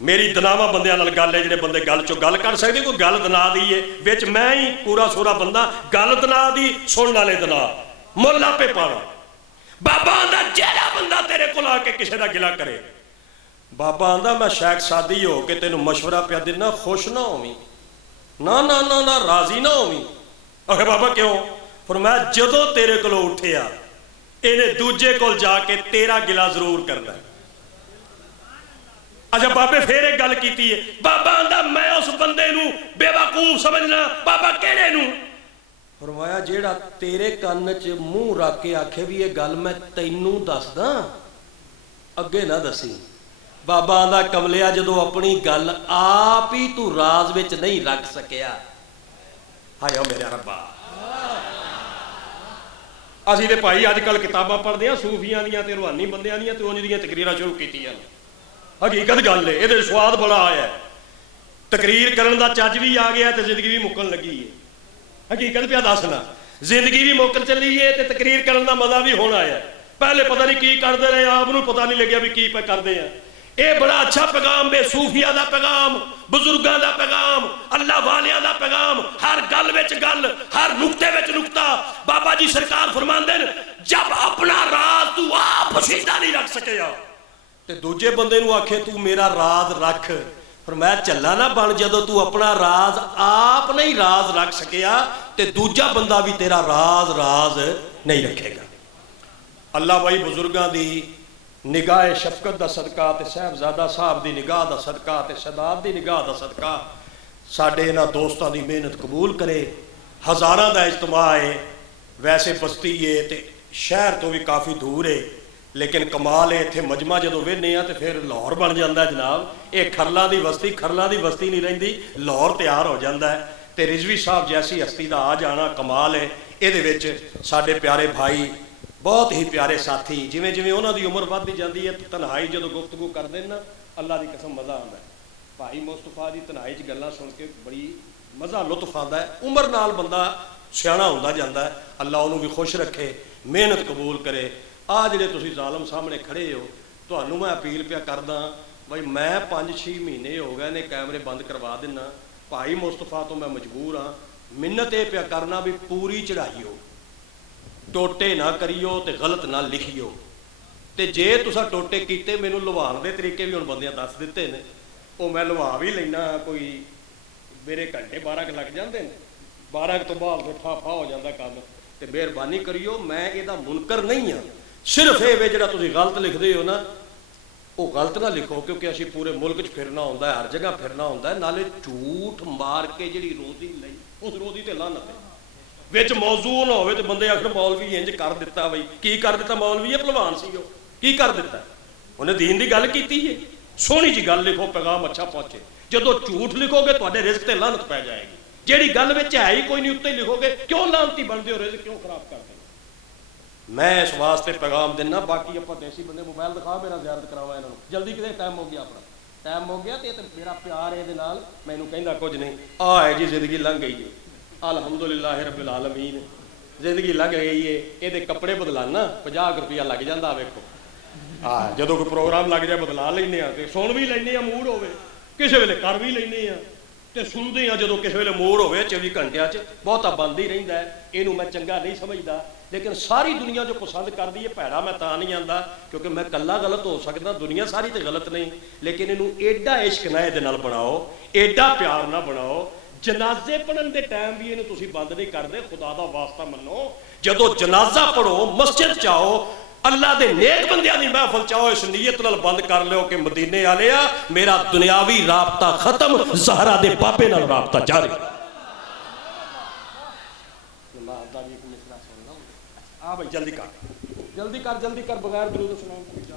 ਮੇਰੀ ਦਨਾਵਾਂ ਬੰਦਿਆਂ ਨਾਲ ਗੱਲ ਹੈ, ਜਿਹੜੇ ਬੰਦੇ ਗੱਲ ਚੋਂ ਗੱਲ ਕਰ ਸਕਦੇ। ਕੋਈ ਗੱਲ ਦਨਾ ਦੀ ਏ ਵਿੱਚ ਮੈਂ ਹੀ ਪੂਰਾ ਸੂਰਾ ਬੰਦਾ, ਗੱਲ ਦਨਾ ਦੀ ਸੁਣਨ ਵਾਲੇ ਦਨਾ, ਮੁੱਲ ਆਪੇ ਪਾਣਾ। ਬਾਬਾ ਆਂਦਾ ਜਿਹੜਾ ਬੰਦਾ ਤੇਰੇ ਕੋਲ ਆ ਕੇ ਕਿਸੇ ਦਾ ਗਿਲਾ ਕਰੇ, ਬਾਬਾ ਆਂਦਾ ਮੈਂ ਸ਼ੇਖ ਸਾਦੀ ਹੋ ਕੇ ਤੈਨੂੰ ਮਸ਼ਵਰਾ ਪਿਆ ਦਿੰਦਾ, ਖੁਸ਼ ਨਾ ਹੋਵੀਂ, ਨਾ ਨਾ ਨਾ ਨਾ ਰਾਜ਼ੀ ਨਾ ਹੋਵੀਂ। ਆਖੇ ਬਾਬਾ ਕਿਉਂ? ਫਰਮਾਇਆ ਜਦੋਂ ਤੇਰੇ ਕੋਲੋਂ ਉੱਠਿਆ ਇਹਨੇ ਦੂਜੇ ਕੋਲ ਜਾ ਕੇ ਤੇਰਾ ਗਿਲਾ ਜ਼ਰੂਰ ਕਰਦਾ। ਅੱਛਾ ਬਾਬੇ ਫੇਰ ਇੱਕ ਗੱਲ ਕੀਤੀ ਹੈ। ਬਾਬਾ ਆਂਦਾ ਮੈਂ ਉਸ ਬੰਦੇ ਨੂੰ ਬੇਵਕੂਫ ਸਮਝਣਾ। ਬਾਬਾ ਕਿਹੜੇ ਨੂੰ? ਫਰਮਾਇਆ ਜਿਹੜਾ ਤੇਰੇ ਕੰਨ 'ਚ ਮੂੰਹ ਰੱਖ ਕੇ ਆਖੇ ਵੀ ਇਹ ਗੱਲ ਮੈਂ ਤੈਨੂੰ ਦੱਸਦਾ, ਅੱਗੇ ਨਾ ਦੱਸੀ। ਬਾਬਾ ਆਂਦਾ ਕਮਲਿਆ ਜਦੋਂ ਆਪਣੀ ਗੱਲ ਆਪ ਹੀ ਤੂੰ ਰਾਜ਼ ਵਿੱਚ ਨਹੀਂ ਰੱਖ ਸਕਿਆ। ਹਾਏ ਓ ਮੇਰੇ ਰੱਬਾ। ਅਸੀਂ ਤੇ ਭਾਈ ਅੱਜ ਕੱਲ ਕਿਤਾਬਾਂ ਪੜ੍ਹਦੇ ਆ ਸੂਫੀਆਂ ਦੀਆਂ ਤੇ ਰੂਹਾਨੀ ਬੰਦਿਆਂ ਦੀਆਂ, ਤੇ ਉਂਝ ਦੀਆਂ ਤਕਰੀਰਾਂ ਸ਼ੁਰੂ ਕੀਤੀਆਂ। ਹਕੀਕਤ ਗੱਲ ਹੈ, ਇਹਦੇ ਸਵਾਦ ਬੜਾ ਆਇਆ। ਤਕਰੀਰ ਕਰਨ ਦਾ ਚੱਜ ਵੀ ਆ ਗਿਆ ਤੇ ਜ਼ਿੰਦਗੀ ਵੀ ਮੁੱਕਣ ਲੱਗੀ ਹੈ। ਹਕੀਕਤ ਪਿਆ ਦੱਸਣਾ, ਜ਼ਿੰਦਗੀ ਵੀ ਮੁੱਕ ਚੱਲੀ ਹੈ ਤੇ ਤਕਰੀਰ ਕਰਨ ਦਾ ਮਜ਼ਾ ਵੀ ਹੁਣ ਆਇਆ। ਪਹਿਲੇ ਪਤਾ ਨਹੀਂ ਕੀ ਕਰਦੇ ਰਹੇ, ਆਪ ਨੂੰ ਪਤਾ ਨਹੀਂ ਲੱਗਿਆ ਵੀ ਕੀ ਕਰਦੇ ਆ। ਇਹ ਬੜਾ ਅੱਛਾ ਪੈਗਾਮ ਬੇਸੂਫੀਆ ਦਾ ਪੈਗਾਮ, ਬਜ਼ੁਰਗਾਂ ਦਾ ਪੈਗਾਮ, ਅੱਲਾਹ ਵਾਲਿਆਂ ਦਾ ਪੈਗਾਮ, ਹਰ ਗੱਲ ਵਿੱਚ ਗੱਲ, ਹਰ ਨੁਕਤੇ ਵਿੱਚ ਨੁਕਤਾ। ਬਾਬਾ ਜੀ ਸਰਕਾਰ ਫਰਮਾਉਂਦੇ ਨੇ ਜਬ ਆਪਣਾ ਰਾਜ਼ ਤੂੰ ਆਪ ਪੋਸ਼ੀਦਾ ਨਹੀਂ ਰੱਖ ਸਕਿਆ ਤੇ ਦੂਜੇ ਬੰਦੇ ਨੂੰ ਆਖੇ ਤੂੰ ਮੇਰਾ ਰਾਜ਼ ਰੱਖ। ਫਰਮਾਇਆ ਝੱਲਾ ਨਾ ਬਣ, ਜਦੋਂ ਤੂੰ ਆਪਣਾ ਰਾਜ਼ ਆਪ ਨਹੀਂ ਰਾਜ਼ ਰੱਖ ਸਕਿਆ ਤੇ ਦੂਜਾ ਬੰਦਾ ਵੀ ਤੇਰਾ ਰਾਜ਼ ਨਹੀਂ ਰੱਖੇਗਾ। ਅੱਲਾਹ ਬਾਈ ਬਜ਼ੁਰਗਾਂ ਦੀ ਨਿਗਾਹ ਸ਼ਫਕਤ ਦਾ ਸਦਕਾ ਤੇ ਸਾਹਿਬਜ਼ਾਦਾ ਸਾਹਿਬ ਦੀ ਨਿਗਾਹ ਦਾ ਸਦਕਾ ਤੇ ਸਦਾਤ ਦੀ ਨਿਗਾਹ ਦਾ ਸਦਕਾ ਸਾਡੇ ਇਹਨਾਂ ਦੋਸਤਾਂ ਦੀ ਮਿਹਨਤ ਕਬੂਲ ਕਰੇ। ਹਜ਼ਾਰਾਂ ਦਾ ਇਜਤਮਾ ਹੈ, ਵੈਸੇ ਬਸਤੀ ਹੈ ਤੇ ਸ਼ਹਿਰ ਤੋਂ ਵੀ ਕਾਫੀ ਦੂਰ ਹੈ, ਲੇਕਿਨ ਕਮਾਲ ਹੈ ਇੱਥੇ ਮਜਮਾ ਜਦੋਂ ਵੇਖਦੇ ਆ ਤੇ ਫਿਰ ਲਾਹੌਰ ਬਣ ਜਾਂਦਾ ਜਨਾਬ। ਇਹ ਖਰਲਾਂ ਦੀ ਬਸਤੀ ਨਹੀਂ ਰਹਿੰਦੀ, ਲਾਹੌਰ ਤਿਆਰ ਹੋ ਜਾਂਦਾ ਹੈ। ਤੇ ਰਿਜ਼ਵੀ ਸਾਹਿਬ ਜੈਸੀ ਹਸਤੀ ਦਾ ਆ ਜਾਣਾ ਕਮਾਲ ਹੈ। ਇਹਦੇ ਵਿੱਚ ਸਾਡੇ ਪਿਆਰੇ ਭਾਈ, ਬਹੁਤ ਹੀ ਪਿਆਰੇ ਸਾਥੀ, ਜਿਵੇਂ ਜਿਵੇਂ ਉਹਨਾਂ ਦੀ ਉਮਰ ਵੱਧਦੀ ਜਾਂਦੀ ਹੈ ਤਨਹਾਈ ਜਦੋਂ ਗੁਫ਼ਤਗੂ ਕਰਦੇ ਨੇ ਨਾ, ਅੱਲਾ ਦੀ ਕਸਮ ਮਜ਼ਾ ਆਉਂਦਾ। ਭਾਈ ਮੁਸਤਫਾ ਦੀ ਤਨਹਾਈ 'ਚ ਗੱਲਾਂ ਸੁਣ ਕੇ ਬੜੀ ਮਜ਼ਾ, ਲੁਤਫ ਆਉਂਦਾ ਹੈ। ਉਮਰ ਨਾਲ ਬੰਦਾ ਸਿਆਣਾ ਹੁੰਦਾ ਜਾਂਦਾ ਹੈ। ਅੱਲਾ ਉਹਨੂੰ ਵੀ ਖੁਸ਼ ਰੱਖੇ, ਮਿਹਨਤ ਕਬੂਲ ਕਰੇ। ਆਹ ਜਿਹੜੇ ਤੁਸੀਂ ਜ਼ਾਲਮ ਸਾਹਮਣੇ ਖੜੇ ਹੋ, ਤੁਹਾਨੂੰ ਮੈਂ ਅਪੀਲ ਪਿਆ ਕਰਦਾ ਬਈ, ਮੈਂ 5-6 ਮਹੀਨੇ ਹੋ ਗਏ ਨੇ ਕੈਮਰੇ ਬੰਦ ਕਰਵਾ ਦਿੰਨਾ। ਭਾਈ ਮੁਸਤਫਾ ਤੋਂ ਮੈਂ ਮਜਬੂਰ ਹਾਂ। ਮਿੰਨਤ ਇਹ ਪਿਆ ਕਰਨਾ ਵੀ ਪੂਰੀ ਚੜਾਈਓ, ਟੋਟੇ ਨਾ ਕਰਿਓ ਤੇ ਗਲਤ ਨਾ ਲਿਖਿਓ। ਤੇ ਜੇ ਤੁਸੀਂ ਟੋਟੇ ਕੀਤੇ, ਮੈਨੂੰ ਲਵਾਉਣ ਦੇ ਤਰੀਕੇ ਵੀ ਹੁਣ ਬੰਦਿਆਂ ਦੱਸ ਦਿੱਤੇ ਨੇ, ਉਹ ਮੈਂ ਲਵਾ ਵੀ ਲੈਣਾ। ਕੋਈ ਮੇਰੇ ਘੰਟੇ 12 ਲੱਗ ਜਾਂਦੇ ਨੇ, 12 ਤੋਂ ਬਾਅਦ ਫਿਰ ਠਾਫਾ ਹੋ ਜਾਂਦਾ ਕੰਮ। ਤੇ ਮਿਹਰਬਾਨੀ ਕਰਿਓ, ਮੈਂ ਇਹਦਾ ਮੁਨਕਰ ਨਹੀਂ ਹਾਂ। ਸਿਰਫ ਇਹ ਵੇ ਜਿਹੜਾ ਤੁਸੀਂ ਗਲਤ ਲਿਖਦੇ ਹੋ ਨਾ, ਉਹ ਗਲਤ ਨਾ ਲਿਖੋ, ਕਿਉਂਕਿ ਅਸੀਂ ਪੂਰੇ ਮੁਲਕ 'ਚ ਫਿਰਨਾ ਹੁੰਦਾ ਹੈ, ਹਰ ਜਗ੍ਹਾ ਫਿਰਨਾ ਹੁੰਦਾ ਹੈ। ਨਾਲੇ ਝੂਠ ਮਾਰ ਕੇ ਜਿਹੜੀ ਰੋਜ਼ੀ ਲਈ, ਉਸ ਰੋਜ਼ੀ ਤੇ ਲਾਨਤ ਹੈ। ਵਿੱਚ ਮੌਜੂ ਨਾ ਹੋਵੇ ਤੇ ਬੰਦੇ ਆਖਰ ਮੌਲਵੀ ਇੰਜ ਕਰ ਦਿੱਤਾ। ਬਈ ਕੀ ਕਰ ਦਿੱਤਾ? ਮੌਲਵੀ ਇਹ ਭਲਵਾਨ ਸੀ, ਉਹ ਕੀ ਕਰ ਦਿੱਤਾ? ਉਹਨੇ ਦੀਨ ਦੀ ਗੱਲ ਕੀਤੀ ਹੈ। ਸੋਹਣੀ ਜੀ ਗੱਲ ਲਿਖੋ, ਪੈਗਾਮ ਅੱਛਾ ਪਹੁੰਚੇ। ਜਦੋਂ ਝੂਠ ਲਿਖੋਗੇ ਤੁਹਾਡੇ ਰਿਜ਼ਕ ਤੇ ਲਾਨਤ ਪੈ ਜਾਏਗੀ। ਜਿਹੜੀ ਗੱਲ ਵਿੱਚ ਹੈ ਹੀ ਕੋਈ ਨਹੀਂ, ਉੱਤੇ ਲਿਖੋਗੇ, ਕਿਉਂ ਲਾਨਤੀ ਬਣਦੇ ਹੋ? ਰਿਜ਼ਕ ਕਿਉਂ ਖਰਾਬ ਕਰਦੇ ਹੋ? ਮੈਂ ਇਸ ਵਾਸਤੇ ਪੈਗਾਮ ਦਿੰਦਾ। ਬਾਕੀ ਆਪਾਂ ਦੇਸੀ ਬੰਦੇ, ਮੋਬਾਈਲ ਦਿਖਾ, ਮੇਰਾ ਜ਼ਿਆਰਤ ਕਰਾਵਾ ਇਹਨਾਂ ਨੂੰ ਜਲਦੀ। ਕਿਤੇ ਟਾਈਮ ਹੋ ਗਿਆ, ਆਪਣਾ ਟਾਈਮ ਹੋ ਗਿਆ। ਤੇ ਮੇਰਾ ਪਿਆਰ ਇਹਦੇ ਨਾਲ ਮੈਨੂੰ ਕਹਿੰਦਾ ਕੁਝ ਨਹੀਂ। ਆਹ ਹੈ ਜੀ ਜ਼ਿੰਦਗੀ ਲੰਘ ਗਈ ਜੀ, ਅਲਹਮਦੁਲਿल्लाह ਰੱਬਿਲ ਆਲਮੀਨ। ਜ਼ਿੰਦਗੀ ਲੰਘ ਗਈ ਏ। ਇਹਦੇ ਕੱਪੜੇ ਬਦਲਾਣਾ 50 ਰੁਪਇਆ ਲੱਗ ਜਾਂਦਾ। ਵੇਖੋ, ਜਦੋਂ ਕੋਈ ਪ੍ਰੋਗਰਾਮ ਲੱਗ ਜਾਏ ਬਦਲਾ ਲੈਂਦੇ ਆ, ਤੇ ਸੁਣ ਵੀ ਲੈਂਦੇ ਆ, ਮੂਡ ਹੋਵੇ। ਕਿਸੇ ਵੇਲੇ ਕਰ ਵੀ ਲੈਂਦੇ ਆ ਤੇ ਸੁਣਦੇ ਆ ਜਦੋਂ ਕਿਸੇ ਵੇਲੇ ਮੂਡ ਹੋਵੇ। 24 ਘੰਟਿਆਂ 'ਚ ਬਹੁਤਾ ਬੰਦ ਹੀ ਰਹਿੰਦਾ ਹੈ। ਇਹਨੂੰ ਮੈਂ ਚੰਗਾ ਨਹੀਂ ਸਮਝਦਾ, ਲੇਕਿਨ ਸਾਰੀ ਦੁਨੀਆ ਜੋ ਪਸੰਦ ਕਰਦੀ ਹੈ, ਭੈੜਾ ਮੈਂ ਤਾਂ ਨਹੀਂ ਆਂਦਾ ਕਿਉਂਕਿ ਮੈਂ ਇਕੱਲਾ ਗਲਤ ਹੋ ਸਕਦਾ, ਦੁਨੀਆ ਸਾਰੀ ਤੇ ਗਲਤ ਨਹੀਂ। ਲੇਕਿਨ ਇਹਨੂੰ ਏਡਾ ਇਸ਼ਕ ਨਾ ਇਹਦੇ ਨਾਲ ਬਣਾਓ, ਏਡਾ ਪਿਆਰ ਨਾ ਬਣਾਓ। ਜਨਾਜ਼ੇ ਪੜਨ ਦੇ ਟਾਈਮ ਵੀ ਇਹਨੂੰ ਤੁਸੀਂ ਬੰਦ ਨਹੀਂ ਕਰਦੇ। ਖੁਦਾ ਦਾ ਵਾਸਤਾ ਮੰਨੋ, ਜਦੋਂ ਜਨਾਜ਼ਾ ਪੜੋ, ਮਸਜਿਦ 'ਚ ਆਓ, ਅੱਲਾ ਦੇ ਨੇਕ ਬੰਦਿਆਂ ਦੀ ਮਹਿਫਲ ਚਾਹੋ, ਇਸ ਨੀਅਤ ਨਾਲ ਬੰਦ ਕਰ ਲਿਓ ਕਿ ਮਦੀਨੇ ਵਾਲਿਆ, ਮੇਰਾ ਦੁਨਿਆਵੀ ਰਾਬਤਾ ਖਤਮ, ਜ਼ਹਰਾ ਦੇ ਬਾਬੇ ਨਾਲ ਰਾਬਤਾ ਜਾਰੀ। ਆ ਭਾਈ ਜਲਦੀ ਕਰ, ਜਲਦੀ ਕਰ, ਜਲਦੀ ਕਰ, ਬਗੈਰ ਦਰੂਦ ਸਲਾਮ ਕੋਈ ਜਾ